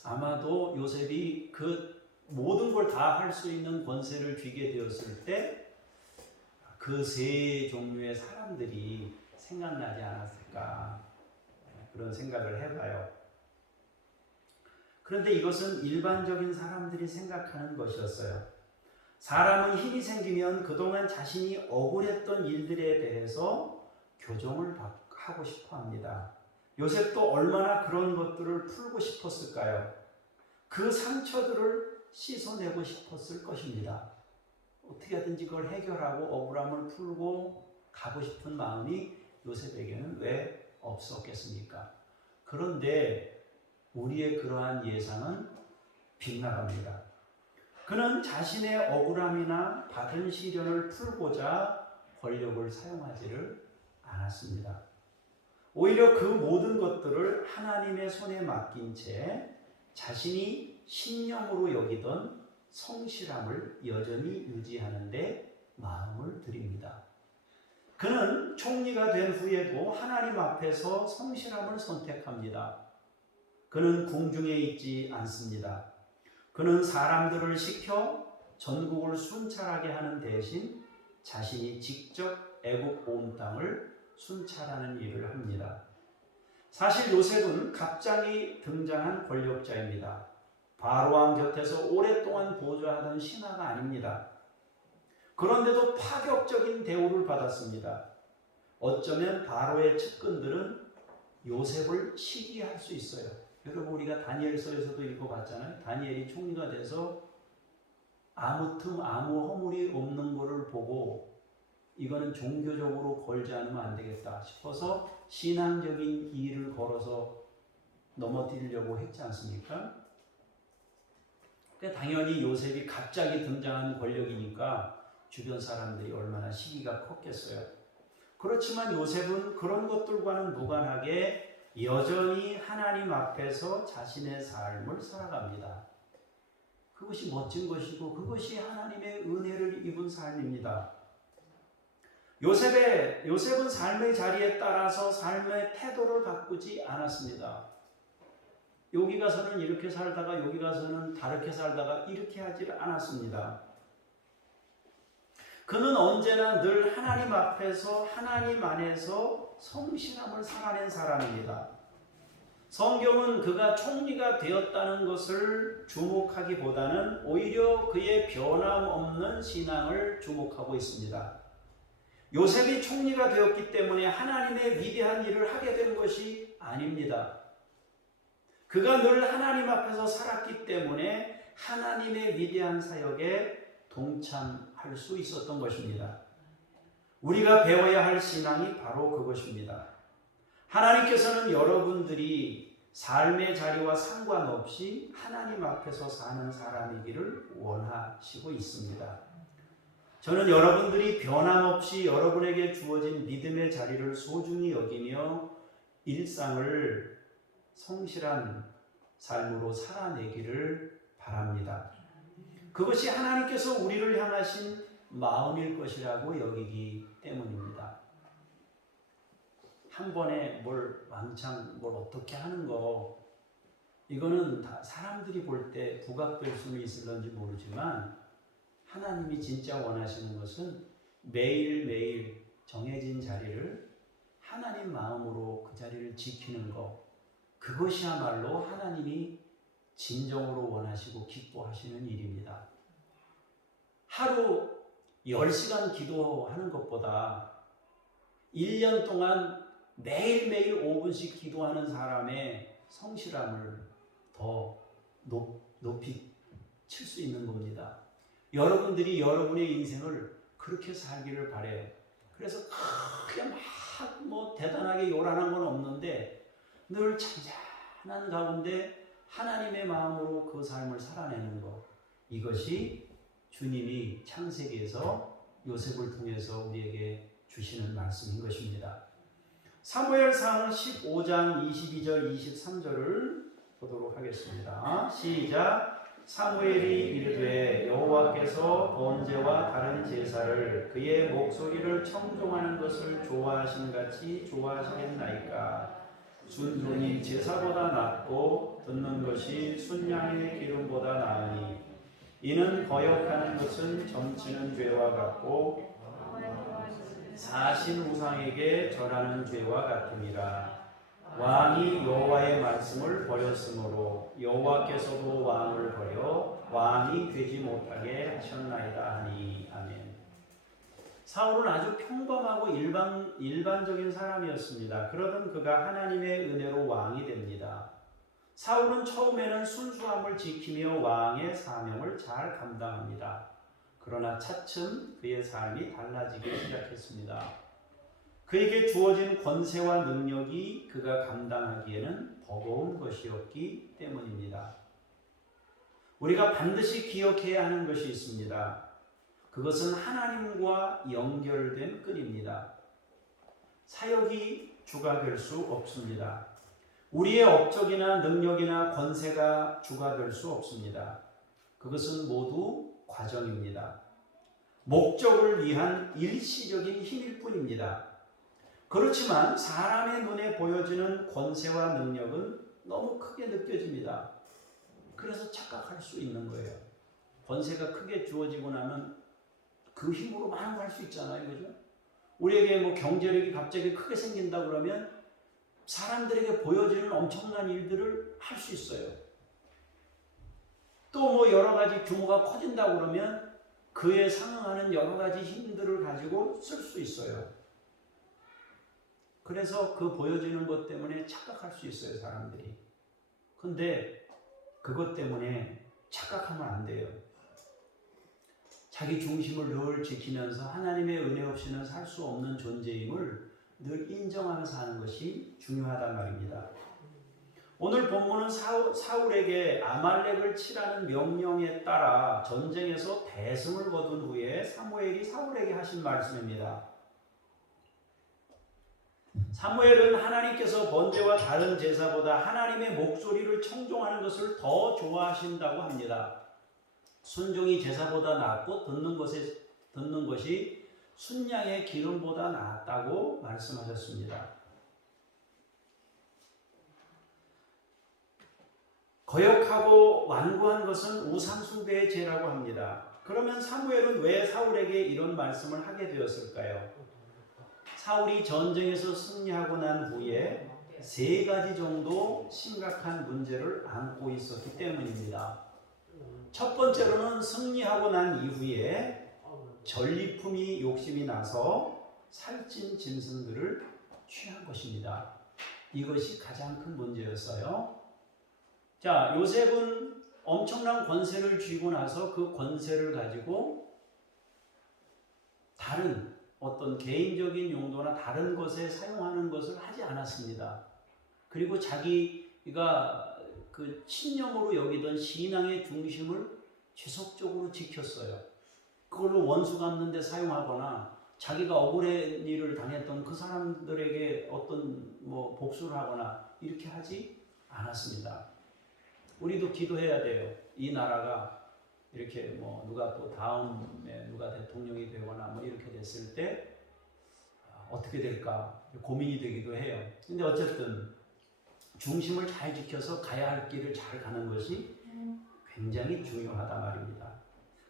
아마도 요셉이 그 모든 걸 다 할 수 있는 권세를 쥐게 되었을 때 그 세 종류의 사람들이 생각나지 않았을까 그런 생각을 해봐요. 그런데 이것은 일반적인 사람들이 생각하는 것이었어요. 사람은 힘이 생기면 그동안 자신이 억울했던 일들에 대해서 교정을 하고 싶어 합니다. 요셉도 얼마나 그런 것들을 풀고 싶었을까요? 그 상처들을 씻어내고 싶었을 것입니다. 어떻게 하든지 그걸 해결하고 억울함을 풀고 가고 싶은 마음이 요셉에게는 왜 없었겠습니까? 그런데 우리의 그러한 예상은 빗나갑니다. 그는 자신의 억울함이나 받은 시련을 풀고자 권력을 사용하지를 않았습니다. 오히려 그 모든 것들을 하나님의 손에 맡긴 채 자신이 신령으로 여기던 성실함을 여전히 유지하는 데 마음을 들입니다. 그는 총리가 된 후에도 하나님 앞에서 성실함을 선택합니다. 그는 궁중에 있지 않습니다. 그는 사람들을 시켜 전국을 순찰하게 하는 대신 자신이 직접 애굽 온 땅을 순찰하는 일을 합니다. 사실 요셉은 갑자기 등장한 권력자입니다. 바로왕 곁에서 오랫동안 보좌하던 신하가 아닙니다. 그런데도 파격적인 대우를 받았습니다. 어쩌면 바로의 측근들은 요셉을 시기할 수 있어요. 여러분 우리가 다니엘서에서도 읽어봤잖아요. 다니엘이 총리가 돼서 아무 틈 아무 허물이 없는 것을 보고 이거는 종교적으로 걸지 않으면 안 되겠다 싶어서 신앙적인 일을 걸어서 넘어뜨리려고 했지 않습니까? 당연히 요셉이 갑자기 등장한 권력이니까 주변 사람들이 얼마나 시기가 컸겠어요. 그렇지만 요셉은 그런 것들과는 무관하게 여전히 하나님 앞에서 자신의 삶을 살아갑니다. 그것이 멋진 것이고 그것이 하나님의 은혜를 입은 삶입니다. 요셉은 삶의 자리에 따라서 삶의 태도를 바꾸지 않았습니다. 여기 가서는 이렇게 살다가 여기 가서는 다르게 살다가 이렇게 하지 않았습니다. 그는 언제나 늘 하나님 앞에서 하나님 안에서 성실함을 살아낸 사람입니다. 성경은 그가 총리가 되었다는 것을 주목하기보다는 오히려 그의 변함없는 신앙을 주목하고 있습니다. 요셉이 총리가 되었기 때문에 하나님의 위대한 일을 하게 된 것이 아닙니다. 그가 늘 하나님 앞에서 살았기 때문에 하나님의 위대한 사역에 동참할 수 있었던 것입니다. 우리가 배워야 할 신앙이 바로 그것입니다. 하나님께서는 여러분들이 삶의 자리와 상관없이 하나님 앞에서 사는 사람이기를 원하시고 있습니다. 저는 여러분들이 변함없이 여러분에게 주어진 믿음의 자리를 소중히 여기며 일상을 성실한 삶으로 살아내기를 바랍니다. 그것이 하나님께서 우리를 향하신 마음일 것이라고 여기기 때문입니다. 한 번에 뭘 어떻게 하는 거, 이거는 다 사람들이 볼 때 부각될 수는 있을런지 모르지만 하나님이 진짜 원하시는 것은 매일매일 정해진 자리를 하나님 마음으로 그 자리를 지키는 것, 그것이야말로 하나님이 진정으로 원하시고 기뻐하시는 일입니다. 하루 10시간 기도하는 것보다 1년 동안 매일매일 5분씩 기도하는 사람의 성실함을 더 높이 칠 수 있는 겁니다. 여러분들이 여러분의 인생을 그렇게 살기를 바래요. 그래서 크게 막 대단하게 요란한 건 없는데 늘 잔잔한 가운데 하나님의 마음으로 그 삶을 살아내는 것, 이것이 주님이 창세기에서 요셉을 통해서 우리에게 주시는 말씀인 것입니다. 사무엘상 15장 22절 23절을 보도록 하겠습니다. 시작. 사무엘이 이르되 여호와께서 번제와 다른 제사를 그의 목소리를 청종하는 것을 좋아하신 같이 좋아하시겠나이까. 순종이 제사보다 낫고 듣는 것이 순양의 기름보다 나으니 이는 거역하는 것은 점치는 죄와 같고 사신 우상에게 절하는 죄와 같음이라. 왕이 여호와의 말씀을 버렸으므로 여호와께서도 왕을 버려 왕이 되지 못하게 하셨나이다 하니. 아멘. 사울은 아주 평범하고 일반적인 사람이었습니다. 그러던 그가 하나님의 은혜로 왕이 됩니다. 사울은 처음에는 순수함을 지키며 왕의 사명을 잘 감당합니다. 그러나 차츰 그의 삶이 달라지기 시작했습니다. 그에게 주어진 권세와 능력이 그가 감당하기에는 버거운 것이었기 때문입니다. 우리가 반드시 기억해야 하는 것이 있습니다. 그것은 하나님과 연결된 끈입니다. 사역이 주가 될 수 없습니다. 우리의 업적이나 능력이나 권세가 주가 될 수 없습니다. 그것은 모두 과정입니다. 목적을 위한 일시적인 힘일 뿐입니다. 그렇지만 사람의 눈에 보여지는 권세와 능력은 너무 크게 느껴집니다. 그래서 착각할 수 있는 거예요. 권세가 크게 주어지고 나면 그 힘으로 많은 거 할 수 있잖아요. 그죠? 우리에게 경제력이 갑자기 크게 생긴다 그러면 사람들에게 보여지는 엄청난 일들을 할 수 있어요. 또 여러 가지 규모가 커진다 그러면 그에 상응하는 여러 가지 힘들을 가지고 쓸 수 있어요. 그래서 그 보여지는 것 때문에 착각할 수 있어요, 사람들이. 근데 그것 때문에 착각하면 안 돼요. 자기 중심을 늘 지키면서 하나님의 은혜 없이는 살 수 없는 존재임을 늘 인정하면서 하는 것이 중요하단 말입니다. 오늘 본문은 사울에게 아말렉을 치라는 명령에 따라 전쟁에서 대승을 거둔 후에 사무엘이 사울에게 하신 말씀입니다. 사무엘은 하나님께서 번제와 다른 제사보다 하나님의 목소리를 청종하는 것을 더 좋아하신다고 합니다. 순종이 제사보다 낫고 듣는 것이 순양의 기름보다 낫다고 말씀하셨습니다. 거역하고 완고한 것은 우상숭배의 죄라고 합니다. 그러면 사무엘은 왜 사울에게 이런 말씀을 하게 되었을까요? 사울이 전쟁에서 승리하고 난 후에 3가지 정도 심각한 문제를 안고 있었기 때문입니다. 첫 번째로는 승리하고 난 이후에 전리품이 욕심이 나서 살찐 짐승들을 취한 것입니다. 이것이 가장 큰 문제였어요. 자, 요셉은 엄청난 권세를 쥐고 나서 그 권세를 가지고 다른 어떤 개인적인 용도나 다른 것에 사용하는 것을 하지 않았습니다. 그리고 자기가 그 신념으로 여기던 신앙의 중심을 지속적으로 지켰어요. 그걸로 원수 갚는 데 사용하거나 자기가 억울한 일을 당했던 그 사람들에게 어떤 뭐 복수를 하거나 이렇게 하지 않았습니다. 우리도 기도해야 돼요. 이 나라가 이렇게 뭐 누가 또 다음에 누가 대통령이 되거나 뭐 이렇게 됐을 때 어떻게 될까 고민이 되기도 해요. 근데 어쨌든 중심을 잘 지켜서 가야 할 길을 잘 가는 것이 굉장히 중요하다 말입니다.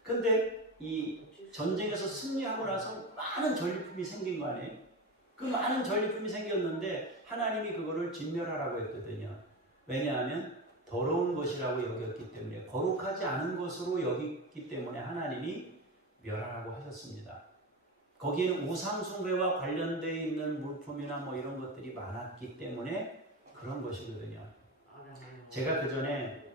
근데 이 전쟁에서 승리하고 나서 많은 전리품이 생긴 거 아니에요? 그 많은 전리품이 생겼는데 하나님이 그거를 진멸하라고 했거든요. 왜냐하면 더러운 것이라고 여겼기 때문에, 거룩하지 않은 것으로 여겼기 때문에 하나님이 멸하라고 하셨습니다. 거기에는 우상숭배와 관련되어 있는 물품이나 뭐 이런 것들이 많았기 때문에 그런 것이거든요. 제가 그 전에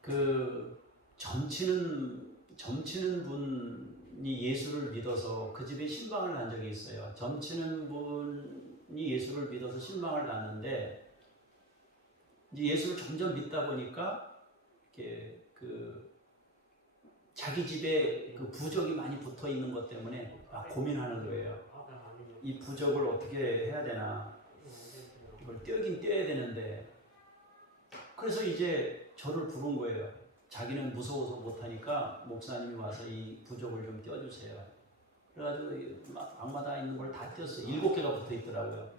그 점치는 분이 예수를 믿어서 그 집에 신방을 간 적이 있어요. 점치는 분이 예수를 믿어서 신방을 갔는데 이제 예수를 점점 믿다 보니까 이렇게 그 자기 집에 그 부적이 많이 붙어 있는 것 때문에 막 고민하는 거예요. 이 부적을 어떻게 해야 되나? 이걸 떼긴 떼야 되는데. 그래서 이제 저를 부른 거예요. 자기는 무서워서 못하니까 목사님이 와서 이 부적을 좀 떼어주세요. 그래가지고 방마다 있는 걸 다 떼었어요. 7개가 붙어 있더라고요.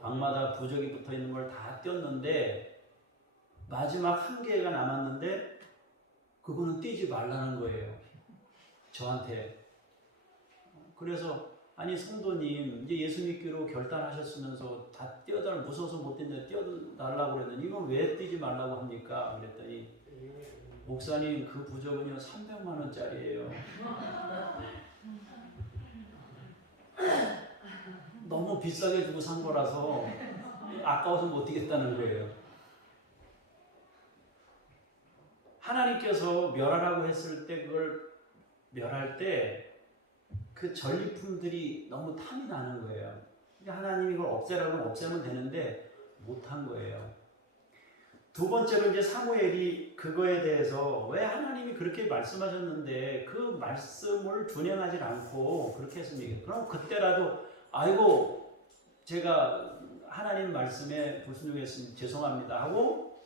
방마다 부적이 붙어 있는 걸 다 떼었는데 마지막 1개가 남았는데 그거는 떼지 말라는 거예요. 저한테. 그래서 아니 성도님 이제 예수 믿기로 결단하셨으면서 다 떼어달라고, 무서워서 못 떼는데 떼어달라고 그랬는데 이건 왜 떼지 말라고 합니까? 그랬더니 목사님 그 부적은요 300만 원짜리예요. 너무 비싸게 주고 산 거라서 아까워서 못 떼겠다는 거예요. 하나님께서 멸하라고 했을 때 그걸 멸할 때 그 전리품들이 너무 탐이 나는 거예요. 하나님이 이걸 없애라고 없애면 되는데 못한 거예요. 두 번째로 이제 사무엘이 그거에 대해서 왜 하나님이 그렇게 말씀하셨는데 그 말씀을 준행하지 않고 그렇게 했습니까? 그럼 그때라도 아이고 제가 하나님 말씀에 불순종했으니 죄송합니다 하고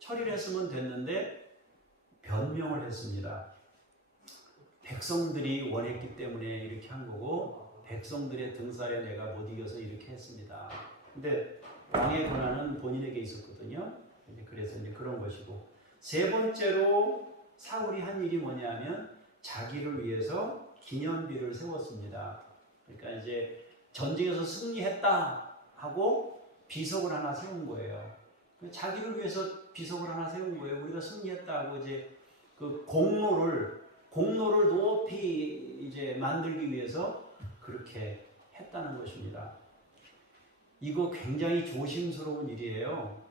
처리를 했으면 됐는데 변명을 했습니다. 백성들이 원했기 때문에 이렇게 한 거고 백성들의 등살에 내가 못 이겨서 이렇게 했습니다. 근데 왕의 권한은 본인에게 있었거든요. 그래서 이제 그런 것이고, 세 번째로 사울이 한 일이 뭐냐면 자기를 위해서 기념비를 세웠습니다. 그러니까 이제 전쟁에서 승리했다 하고 비석을 하나 세운 거예요. 자기를 위해서 비석을 하나 세운 거예요. 우리가 승리했다 하고 이제 그 공로를 높이 이제 만들기 위해서 그렇게 했다는 것입니다. 이거 굉장히 조심스러운 일이에요.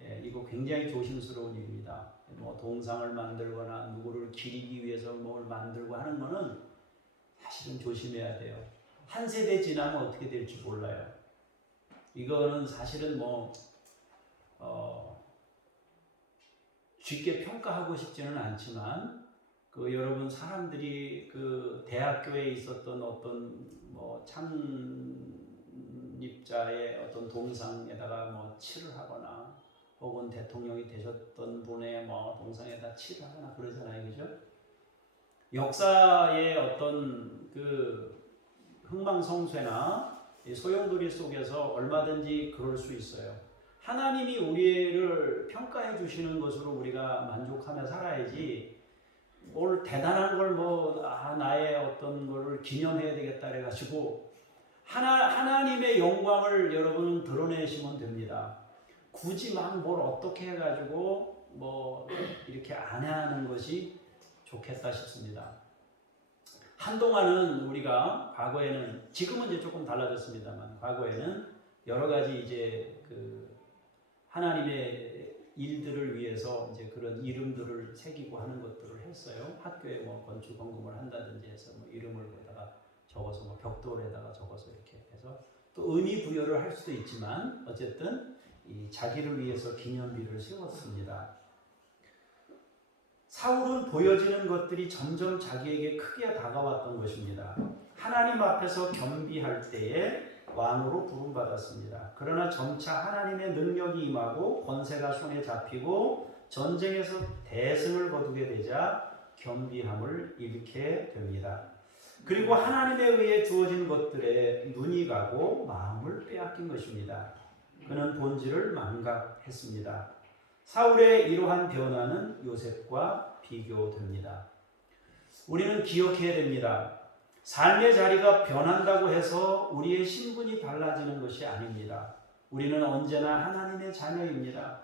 예, 이거 굉장히 조심스러운 일입니다. 뭐 동상을 만들거나 누구를 기리기 위해서 뭘 만들고 하는 거는 사실은 조심해야 돼요. 한 세대 지나면 어떻게 될지 몰라요. 이거는 사실은 뭐 쉽게 평가하고 싶지는 않지만 그 여러분 사람들이 그 대학교에 있었던 어떤 뭐 창립자의 어떤 동상에다가 뭐 칠을 하거나 혹은 대통령이 되셨던 분의 뭐 동상에다 칠을 하거나 그러잖아요, 그죠? 역사의 어떤 그 흥망성쇠나 소용돌이 속에서 얼마든지 그럴 수 있어요. 하나님이 우리를 평가해 주시는 것으로 우리가 만족하며 살아야지 뭘 대단한 걸 나의 어떤 거를 기념해야 되겠다 그래가지고 하나님의 영광을 여러분은 드러내시면 됩니다. 굳이 막 뭘 어떻게 해가지고 뭐 이렇게 안 하는 것이 좋겠다 싶습니다. 한동안은 우리가 과거에는, 지금은 이제 조금 달라졌습니다만 과거에는 여러 가지 이제 그 하나님의 일들을 위해서 이제 그런 이름들을 이름을 새기고 하는 것들을 했어요. 학교에 뭐 건축 헌금을 한다든지 해서 뭐 이름을 거기다가 적어서 뭐 벽돌에다가 적어서 이렇게 해서 또 의미 부여를 할 수도 있지만 어쨌든 이 자기를 위해서 기념비를 세웠습니다. 사울은 보여지는 것들이 점점 자기에게 크게 다가왔던 것입니다. 하나님 앞에서 겸비할 때에 왕으로 부름받았습니다. 그러나 점차 하나님의 능력이 임하고 권세가 손에 잡히고 전쟁에서 대승을 거두게 되자 겸비함을 잃게 됩니다. 그리고 하나님에 의해 주어진 것들에 눈이 가고 마음을 빼앗긴 것입니다. 그는 본질을 망각했습니다. 사울의 이러한 변화는 요셉과 비교됩니다. 우리는 기억해야 됩니다. 삶의 자리가 변한다고 해서 우리의 신분이 달라지는 것이 아닙니다. 우리는 언제나 하나님의 자녀입니다.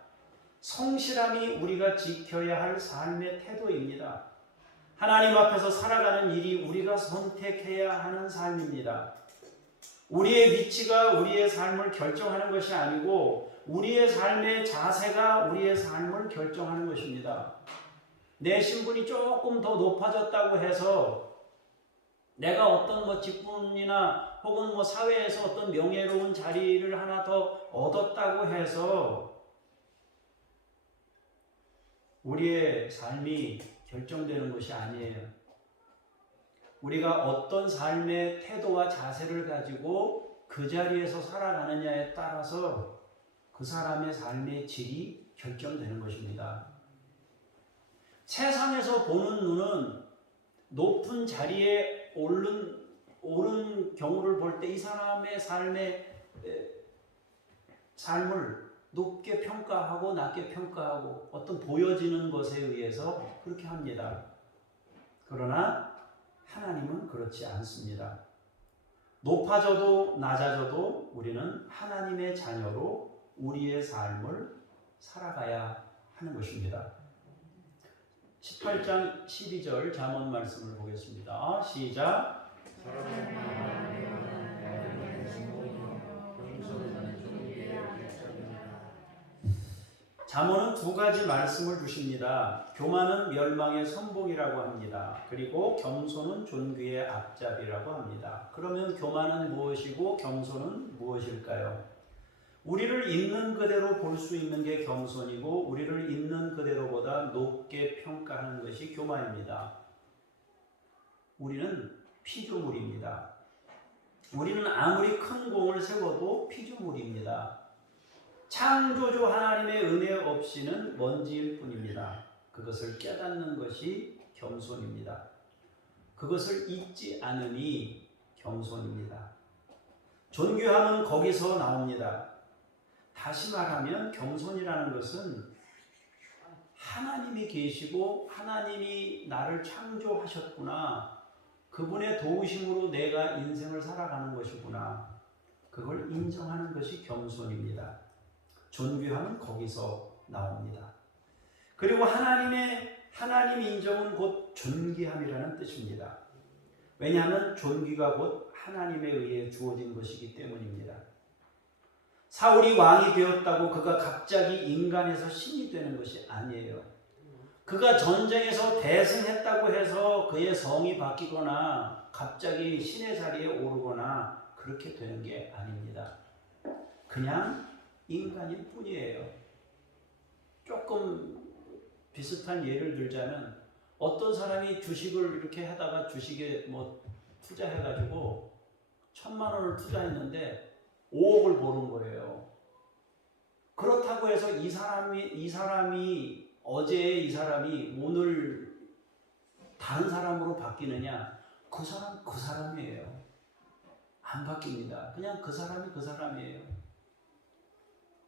성실함이 우리가 지켜야 할 삶의 태도입니다. 하나님 앞에서 살아가는 일이 우리가 선택해야 하는 삶입니다. 우리의 위치가 우리의 삶을 결정하는 것이 아니고 우리의 삶의 자세가 우리의 삶을 결정하는 것입니다. 내 신분이 조금 더 높아졌다고 해서 내가 어떤 뭐 직분이나 혹은 뭐 사회에서 어떤 명예로운 자리를 하나 더 얻었다고 해서 우리의 삶이 결정되는 것이 아니에요. 우리가 어떤 삶의 태도와 자세를 가지고 그 자리에서 살아가느냐에 따라서 그 사람의 삶의 질이 결정되는 것입니다. 세상에서 보는 눈은 높은 자리에 오른 경우를 볼 때 이 사람의 삶을 높게 평가하고 낮게 평가하고 어떤 보여지는 것에 의해서 그렇게 합니다. 그러나 하나님은 그렇지 않습니다. 높아져도 낮아져도 우리는 하나님의 자녀로 우리의 삶을 살아가야 하는 것입니다. 18장 12절 잠언 말씀을 보겠습니다. 시작. 잠언은 두 가지 말씀을 주십니다. 교만은 멸망의 선봉이라고 합니다. 그리고 겸손은 존귀의 앞잡이라고 합니다. 그러면 교만은 무엇이고 겸손은 무엇일까요? 우리를 있는 그대로 볼 수 있는 게 겸손이고 우리를 있는 그대로보다 높게 평가하는 것이 교만입니다. 우리는 피조물입니다. 우리는 아무리 큰 공을 세워도 피조물입니다. 창조주 하나님의 은혜 없이는 먼지일 뿐입니다. 그것을 깨닫는 것이 겸손입니다. 그것을 잊지 않으니 겸손입니다. 존귀함은 거기서 나옵니다. 다시 말하면 겸손이라는 것은 하나님이 계시고 하나님이 나를 창조하셨구나. 그분의 도우심으로 내가 인생을 살아가는 것이구나. 그걸 인정하는 것이 겸손입니다. 존귀함은 거기서 나옵니다. 그리고 하나님 인정은 곧 존귀함이라는 뜻입니다. 왜냐하면 존귀가 곧 하나님에 의해 주어진 것이기 때문입니다. 사울이 왕이 되었다고 그가 갑자기 인간에서 신이 되는 것이 아니에요. 그가 전쟁에서 대승했다고 해서 그의 성이 바뀌거나 갑자기 신의 자리에 오르거나 그렇게 되는 게 아닙니다. 그냥 인간일 뿐이에요. 조금 비슷한 예를 들자면 어떤 사람이 주식을 이렇게 하다가 주식에 뭐 투자해가지고 1,000만 원을 투자했는데 5억을 버는 거예요. 그렇다고 해서 이 사람이 어제 이 사람이 오늘 다른 사람으로 바뀌느냐? 그 사람이에요. 안 바뀝니다. 그냥 그 사람이에요.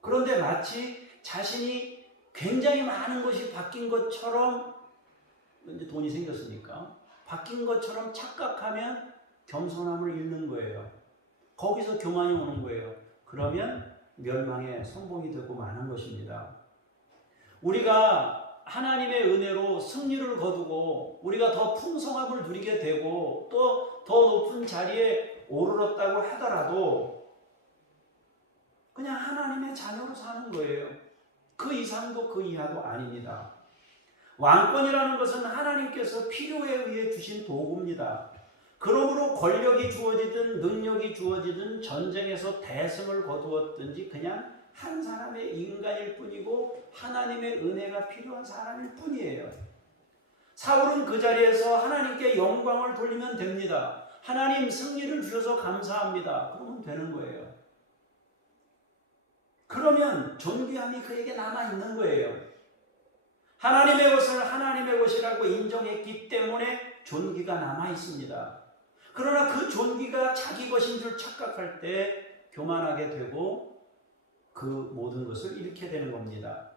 그런데 마치 자신이 굉장히 많은 것이 바뀐 것처럼 이제 돈이 생겼으니까 바뀐 것처럼 착각하면 겸손함을 잃는 거예요. 거기서 교만이 오는 거예요. 그러면 멸망의 선봉이 되고 마는 것입니다. 우리가 하나님의 은혜로 승리를 거두고 우리가 더 풍성함을 누리게 되고 또 더 높은 자리에 오르렀다고 하더라도 그냥 하나님의 자녀로 사는 거예요. 그 이상도 그 이하도 아닙니다. 왕권이라는 것은 하나님께서 필요에 의해 주신 도구입니다. 그러므로 권력이 주어지든 능력이 주어지든 전쟁에서 대승을 거두었든지 그냥 한 사람의 인간일 뿐이고 하나님의 은혜가 필요한 사람일 뿐이에요. 사울은 그 자리에서 하나님께 영광을 돌리면 됩니다. 하나님 승리를 주셔서 감사합니다. 그러면 되는 거예요. 그러면 존귀함이 그에게 남아있는 거예요. 하나님의 것을 하나님의 것이라고 인정했기 때문에 존귀가 남아있습니다. 그러나 그 존귀가 자기 것인 줄 착각할 때 교만하게 되고 그 모든 것을 잃게 되는 겁니다.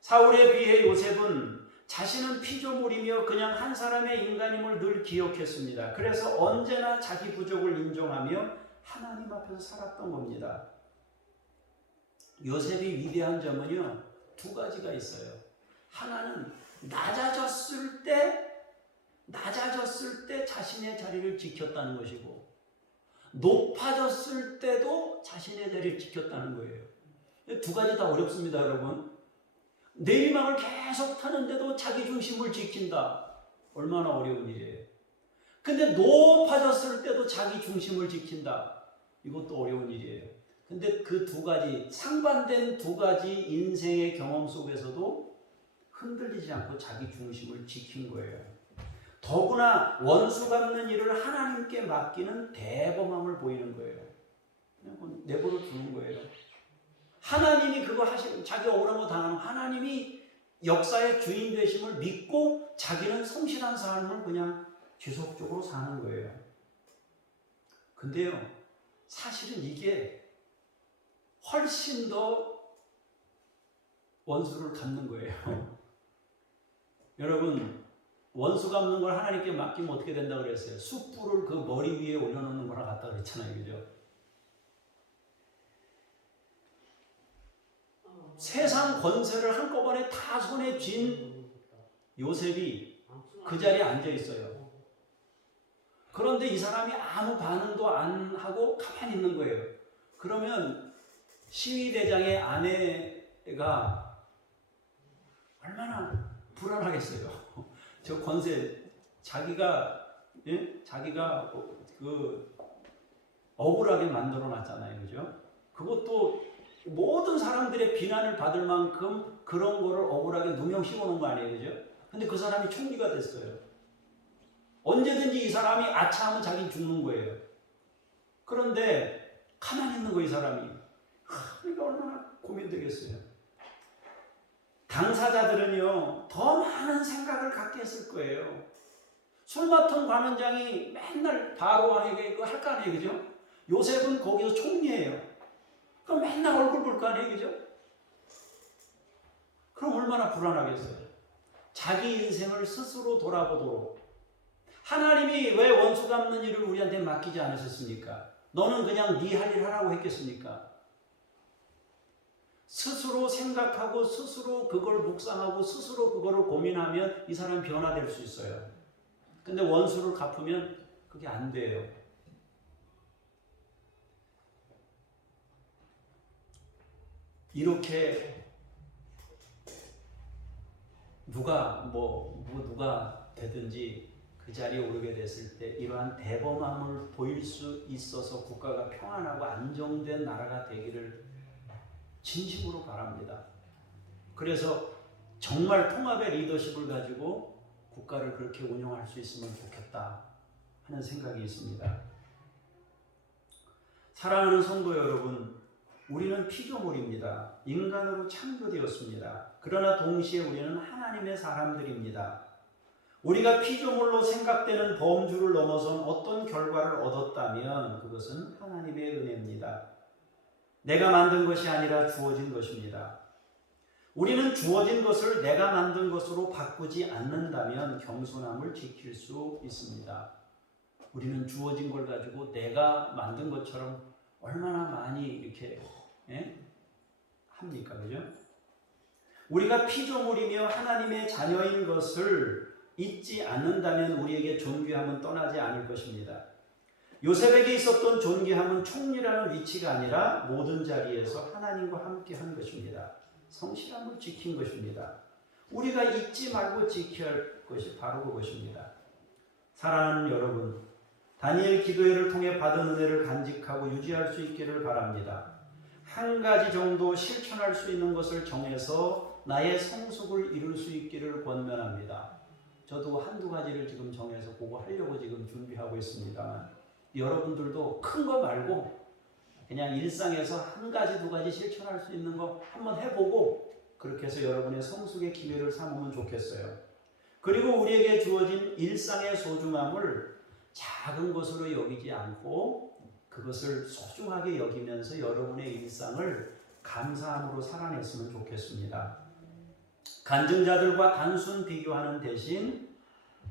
사울에 비해 요셉은 자신은 피조물이며 그냥 한 사람의 인간임을 늘 기억했습니다. 그래서 언제나 자기 부족을 인정하며 하나님 앞에서 살았던 겁니다. 요셉이 위대한 점은요, 두 가지가 있어요. 하나는 낮아졌을 때 자신의 자리를 지켰다는 것이고, 높아졌을 때도 자신의 자리를 지켰다는 거예요. 두 가지 다 어렵습니다, 여러분. 내리막을 계속 타는데도 자기 중심을 지킨다. 얼마나 어려운 일이에요. 근데 높아졌을 때도 자기 중심을 지킨다. 이것도 어려운 일이에요. 근데 그 두 가지, 상반된 두 가지 인생의 경험 속에서도 흔들리지 않고 자기 중심을 지킨 거예요. 더구나 원수 갚는 일을 하나님께 맡기는 대범함을 보이는 거예요. 그냥 내버려 두는 거예요. 하나님이 그거 하시고 자기 억울한 거 당하는 하나님이 역사의 주인 되심을 믿고 자기는 성실한 삶을 그냥 지속적으로 사는 거예요. 근데요, 사실은 이게 훨씬 더 원수를 갚는 거예요. 여러분, 원수 갚는 걸 하나님께 맡기면 어떻게 된다고 그랬어요? 숯불을 그 머리 위에 올려놓는 거랑 같다 그랬잖아요. 그죠? 세상 권세를 한꺼번에 다 손에 쥔 요셉이 그 자리에 앉아 있어요. 그런데 이 사람이 아무 반응도 안 하고 가만히 있는 거예요. 그러면 시위대장의 아내가 얼마나 불안하겠어요. 저 권세, 자기가 그 억울하게 만들어 놨잖아요. 그죠? 그것도 모든 사람들의 비난을 받을 만큼 그런 거를 억울하게 누명 씌워 놓은 거 아니에요. 그죠? 근데 그 사람이 총리가 됐어요. 언제든지 이 사람이 아차하면 자기는 죽는 거예요. 그런데 가만히 있는 거 이 사람이. 그러니까 얼마나 고민되겠어요. 당사자들은요, 더 많은 생각을 갖게 했을 거예요. 술 맡은 관원장이 맨날 바로왕에게 이거 할 거 아니에요. 그죠? 요셉은 거기서 총리예요. 그럼 맨날 얼굴 볼 거 아니에요. 그죠? 그럼 얼마나 불안하겠어요. 자기 인생을 스스로 돌아보도록. 하나님이 왜 원수 갚는 일을 우리한테 맡기지 않으셨습니까? 너는 그냥 네 할 일 하라고 했겠습니까? 스스로 생각하고 스스로 그걸 묵상하고 스스로 그거를 고민하면 이 사람이 변화될 수 있어요. 근데 원수를 갚으면 그게 안 돼요. 이렇게 누가 되든지 그 자리에 오르게 됐을 때 이러한 대범함을 보일 수 있어서 국가가 평안하고 안정된 나라가 되기를 진심으로 바랍니다. 그래서 정말 통합의 리더십을 가지고 국가를 그렇게 운영할 수 있으면 좋겠다 하는 생각이 있습니다. 사랑하는 성도 여러분, 우리는 피조물입니다. 인간으로 창조되었습니다. 그러나 동시에 우리는 하나님의 사람들입니다. 우리가 피조물로 생각되는 범주를 넘어선 어떤 결과를 얻었다면 그것은 하나님의 은혜입니다. 내가 만든 것이 아니라 주어진 것입니다. 우리는 주어진 것을 내가 만든 것으로 바꾸지 않는다면 겸손함을 지킬 수 있습니다. 우리는 주어진 걸 가지고 내가 만든 것처럼 얼마나 많이 이렇게 합니까? 그죠? 우리가 피조물이며 하나님의 자녀인 것을 잊지 않는다면 우리에게 존귀함은 떠나지 않을 것입니다. 요셉에게 있었던 존귀함은 총리라는 위치가 아니라 모든 자리에서 하나님과 함께 한 것입니다. 성실함을 지킨 것입니다. 우리가 잊지 말고 지켜야 할 것이 바로 그것입니다. 사랑하는 여러분, 다니엘 기도회를 통해 받은 은혜를 간직하고 유지할 수 있기를 바랍니다. 한 가지 정도 실천할 수 있는 것을 정해서 나의 성숙을 이룰 수 있기를 권면합니다. 저도 한두 가지를 지금 정해서 그거 하려고 지금 준비하고 있습니다만, 여러분들도 큰 거 말고 그냥 일상에서 한 가지 두 가지 실천할 수 있는 거 한번 해보고 그렇게 해서 여러분의 성숙의 기회를 삼으면 좋겠어요. 그리고 우리에게 주어진 일상의 소중함을 작은 것으로 여기지 않고 그것을 소중하게 여기면서 여러분의 일상을 감사함으로 살아냈으면 좋겠습니다. 간증자들과 단순 비교하는 대신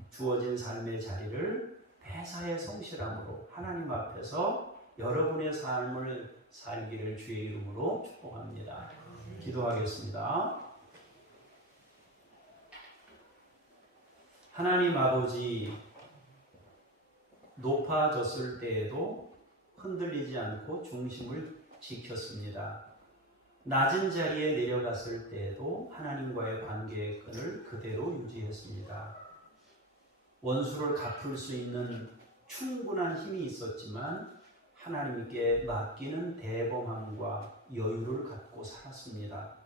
주어진 삶의 자리를 배사의 성실함으로 하나님 앞에서 여러분의 삶을 살기를 주의 이름으로 축복합니다. 기도하겠습니다. 하나님 아버지, 높아졌을 때에도 흔들리지 않고 중심을 지켰습니다. 낮은 자리에 내려갔을 때에도 하나님과의 관계의 끈을 그대로 유지했습니다. 원수를 갚을 수 있는 충분한 힘이 있었지만 하나님께 맡기는 대범함과 여유를 갖고 살았습니다.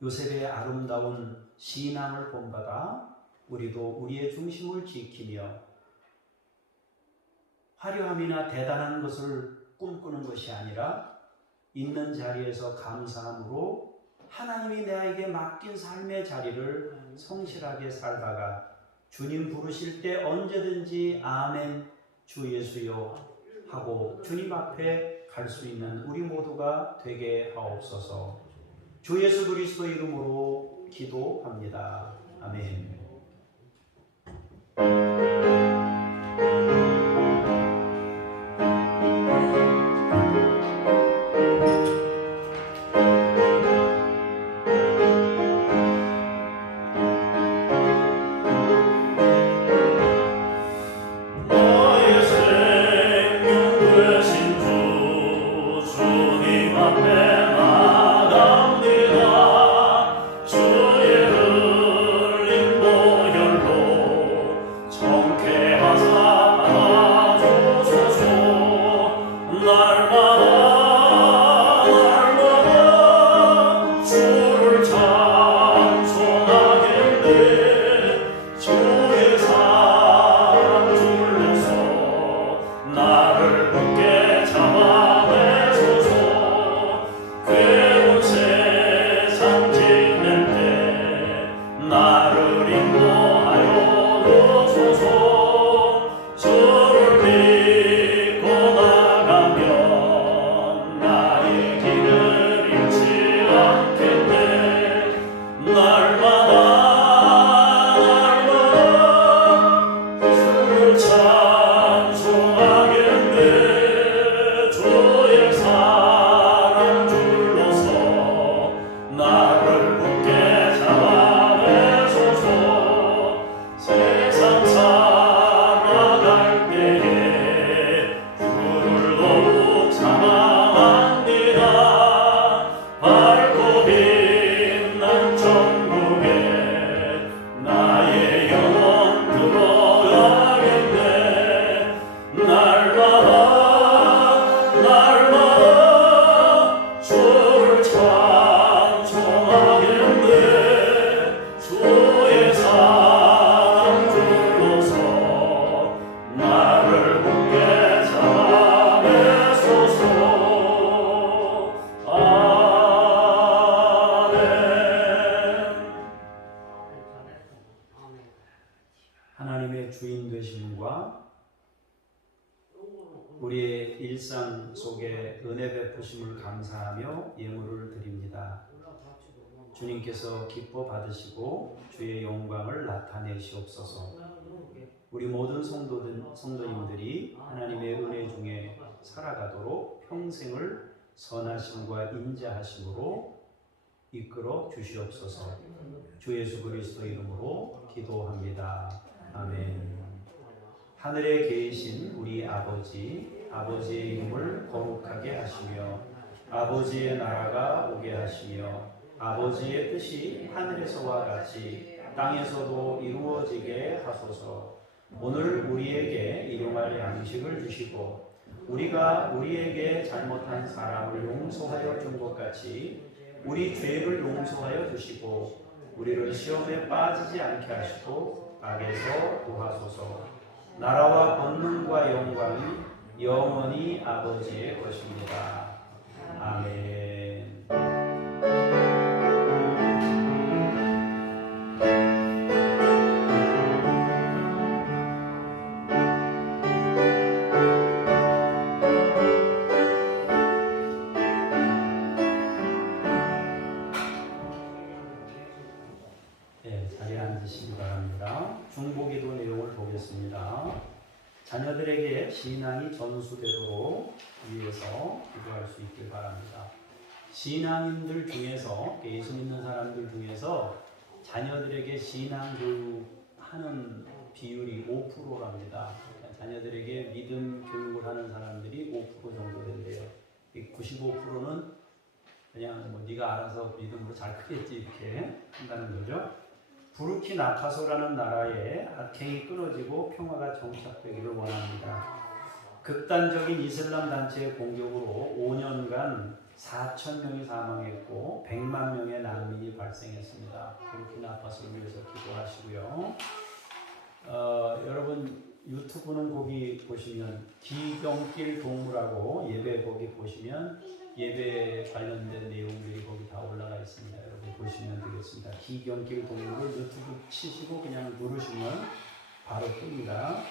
요셉의 아름다운 신앙을 본받아 우리도 우리의 중심을 지키며 화려함이나 대단한 것을 꿈꾸는 것이 아니라 있는 자리에서 감사함으로 하나님이 나에게 맡긴 삶의 자리를 성실하게 살다가 주님 부르실 때 언제든지 아멘 주 예수여 하고 주님 앞에 갈 수 있는 우리 모두가 되게 하옵소서. 주 예수 그리스도 이름으로 기도합니다. 아멘. 하나님의 주인 되심과 우리의 일상 속에 은혜 베푸심을 감사하며 예물을 드립니다. 주님께서 기뻐 받으시고 주의 영광을 나타내시옵소서. 우리 모든 성도님들이 하나님의 은혜 중에 살아가도록 평생을 선하심과 인자하심으로 이끌어 주시옵소서. 주 예수 그리스도 이름으로 기도합니다. 아멘. 하늘에 계신 우리 아버지, 아버지의 이름을 거룩하게 하시며 아버지의 나라가 오게 하시며 아버지의 뜻이 하늘에서와 같이 땅에서도 이루어지게 하소서. 오늘 우리에게 일용할 양식을 주시고 우리가 우리에게 잘못한 사람을 용서하여 준 것 같이 우리 죄를 용서하여 주시고 우리를 시험에 빠지지 않게 하시고 악에서 구하소서. 나라와 권능과 영광이 영원히 아버지의 것입니다. 아멘. 네, 자리에 앉으시기 바랍니다. 중보기도 내용을 보겠습니다. 자녀들에게 신앙이 전수되도록 위해서 기도할 수 있길 바랍니다. 신앙인들 중에서, 예수 믿는 사람들 중에서 자녀들에게 신앙 교육하는 비율이 5%랍니다. 그러니까 자녀들에게 믿음 교육을 하는 사람들이 5% 정도 된대요. 95%는 그냥 뭐 네가 알아서 믿음으로 잘 크겠지 이렇게 한다는 거죠. 부르키나파소라는 나라에 악행이 끊어지고 평화가 정착되기를 원합니다. 극단적인 이슬람 단체의 공격으로 5년간 4천 명이 사망했고 100만 명의 난민이 발생했습니다. 부르키나파소를 위해서 기도하시고요. 여러분 유튜브는 거기 보시면 기경길 동물하고 예배 거기 보시면 예배 관련된 내용들이 거기 다 올라가 있습니다. 여러분 보시면 되겠습니다. 기경길 동물을 유튜브 치시고 그냥 누르시면 바로 뜹니다.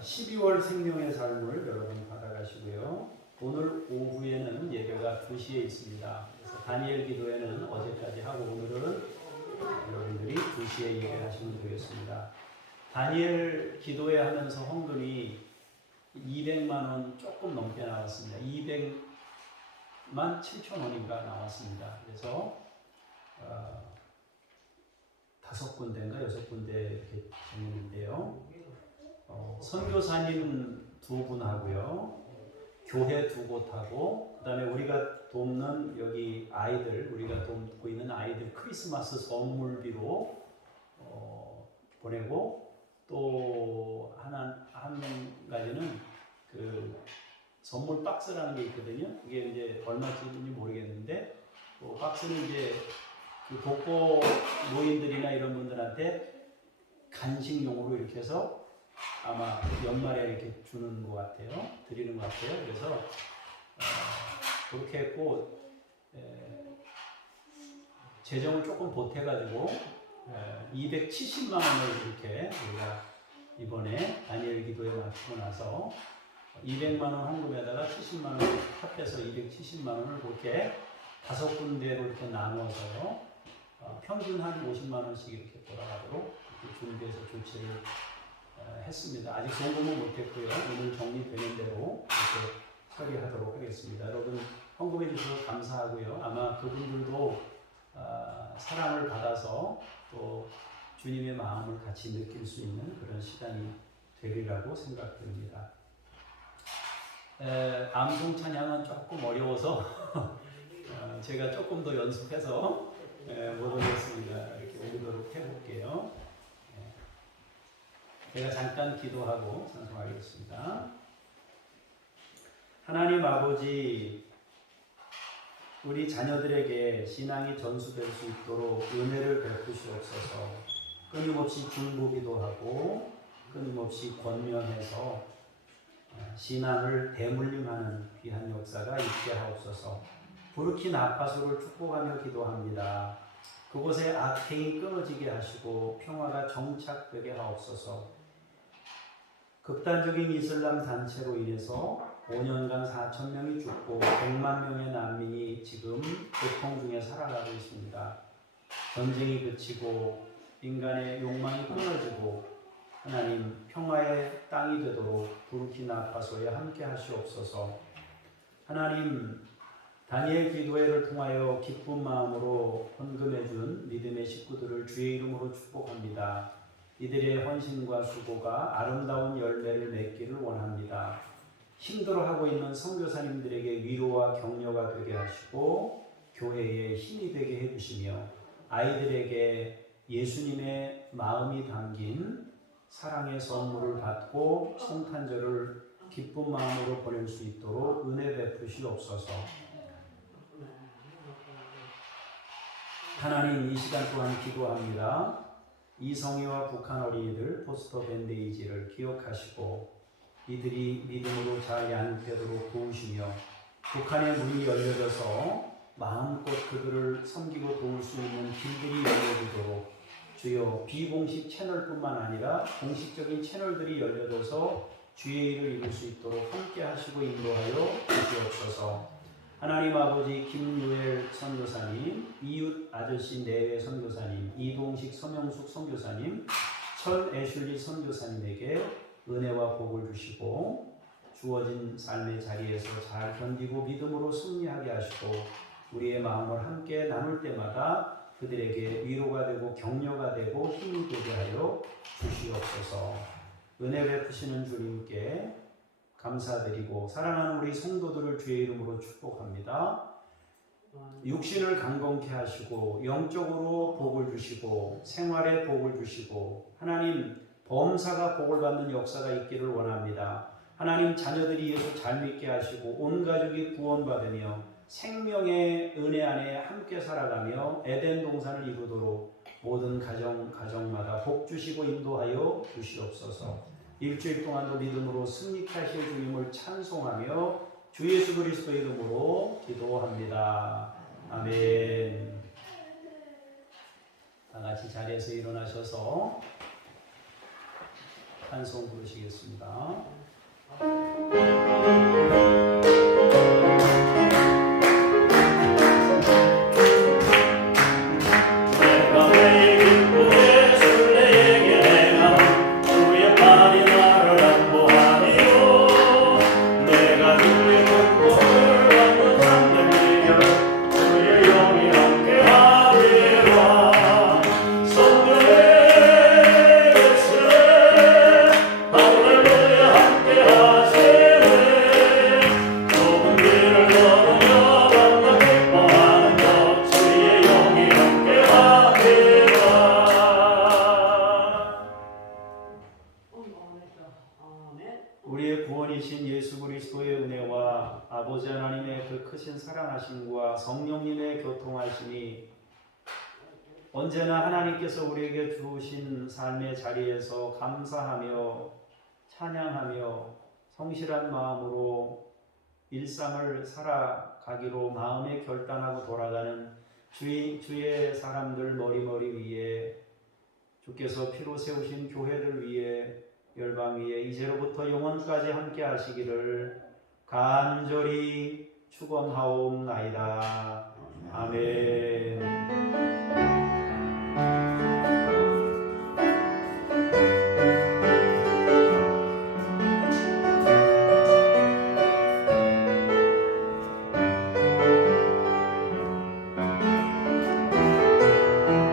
12월 생명의 삶을 여러분 받아가시고요. 오늘 오후에는 예배가 2시에 있습니다. 그래서 다니엘 기도회는 어제까지 하고 오늘은 여러분들이 2시에 예배하시면 되겠습니다. 다니엘 기도회 하면서 헌금이 200만 원 조금 넘게 나왔습니다. 200만 7천 원인가 나왔습니다. 그래서 5군데인가 6군데 이렇게 정했는데요. 선교사님 2분 하고요. 교회 2곳 하고 그다음에 우리가 돕는 여기 아이들, 우리가 돕고 있는 아이들 크리스마스 선물비로 보내고 또 한 가지는 그 선물 박스라는 게 있거든요. 그게 이제 얼마쯤인지 모르겠는데 그 박스는 이제 그 독거 노인들이나 이런 분들한테 간식용으로 이렇게 해서 아마 연말에 이렇게 주는 것 같아요. 드리는 것 같아요. 그래서 그렇게 했고 재정을 조금 보태가지고 270만 원을 이렇게 우리가 이번에 다니엘 기도에 마치고 나서 200만 원 헌금에다가 70만 원 합해서 270만 원을 그렇게 5군데로 이렇게 나누어서 평균 한 50만 원씩 이렇게 돌아가도록 이렇게 준비해서 조치를 했습니다. 아직 송금은 못했고요. 오늘 정리되는 대로 이렇게 처리하도록 하겠습니다. 여러분 헌금해 주셔서 감사하고요. 아마 그분들도 사랑을 받아서 또 주님의 마음을 같이 느낄 수 있는 그런 시간이 되리라고 생각됩니다. 암송 찬양은 조금 어려워서 제가 조금 더 연습해서 못 오겠습니다. 이렇게 올리도록 해볼게요. 제가 잠깐 기도하고 찬송하겠습니다. 하나님 아버지, 우리 자녀들에게 신앙이 전수될 수 있도록 은혜를 베푸시옵소서. 끊임없이 중보기도 하고 끊임없이 권면해서 신앙을 대물림하는 귀한 역사가 있게 하옵소서. 부르키나파소를 축복하며 기도합니다. 그곳에 악행이 끊어지게 하시고 평화가 정착되게 하옵소서. 극단적인 이슬람 단체로 인해서 5년간 4천 명이 죽고 100만 명의 난민이 지금 고통 중에 살아가고 있습니다. 전쟁이 그치고 인간의 욕망이 끊어지고 하나님 평화의 땅이 되도록 부르키나파소에 함께 하시옵소서. 하나님 다니엘 기도회를 통하여 기쁜 마음으로 헌금해준 믿음의 식구들을 주의 이름으로 축복합니다. 이들의 헌신과 수고가 아름다운 열매를 맺기를 원합니다. 힘들어하고 있는 선교사님들에게 위로와 격려가 되게 하시고 교회에 힘이 되게 해주시며 아이들에게 예수님의 마음이 담긴 사랑의 선물을 받고 성탄절을 기쁜 마음으로 보낼 수 있도록 은혜 베푸시옵소서. 하나님, 이 시간 또한 기도합니다. 이성희와 북한 어린이들 포스터 밴데이지를 기억하시고 이들이 믿음으로 잘 양육되도록 도우시며 북한의 문이 열려져서 마음껏 그들을 섬기고 도울 수 있는 길들이 열려지도록 주여 비공식 채널뿐만 아니라 공식적인 채널들이 열려져서 주의 일을 이룰 수 있도록 함께 하시고 인도하여 주시옵소서. 하나님 아버지 김유엘 선교사님, 이웃 아저씨 내외 선교사님, 이동식 서명숙 선교사님, 천 애슐리 선교사님에게 은혜와 복을 주시고 주어진 삶의 자리에서 잘 견디고 믿음으로 승리하게 하시고 우리의 마음을 함께 나눌 때마다 그들에게 위로가 되고 격려가 되고 힘이 되게 하여 주시옵소서. 은혜 베푸시는 주님께 감사드리고 사랑하는 우리 성도들을 주의 이름으로 축복합니다. 육신을 강건케 하시고 영적으로 복을 주시고 생활에 복을 주시고 하나님 범사가 복을 받는 역사가 있기를 원합니다. 하나님 자녀들이 예수 잘 믿게 하시고 온 가족이 구원받으며 생명의 은혜 안에 함께 살아가며 에덴 동산을 이루도록 모든 가정마다 복 주시고 인도하여 주시옵소서. 일주일 동안도 믿음으로 승리케 하실 주님을 찬송하며 주 예수 그리스도 이름으로 기도합니다. 아멘. 다 같이 자리에서 일어나셔서 찬송 부르시겠습니다. 우리의 구원이신 예수 그리스도의 은혜와 아버지 하나님의 그 크신 사랑하심과 성령님의 교통하심이 언제나 하나님께서 우리에게 주신 삶의 자리에서 감사하며 찬양하며 성실한 마음으로 일상을 살아가기로 마음에 결단하고 돌아가는 주의 사람들 머리머리 위에 주께서 피로 세우신 교회를 위해 열방 위에 이제로부터 영원까지 함께 하시기를 간절히 축원하옵나이다. 아멘.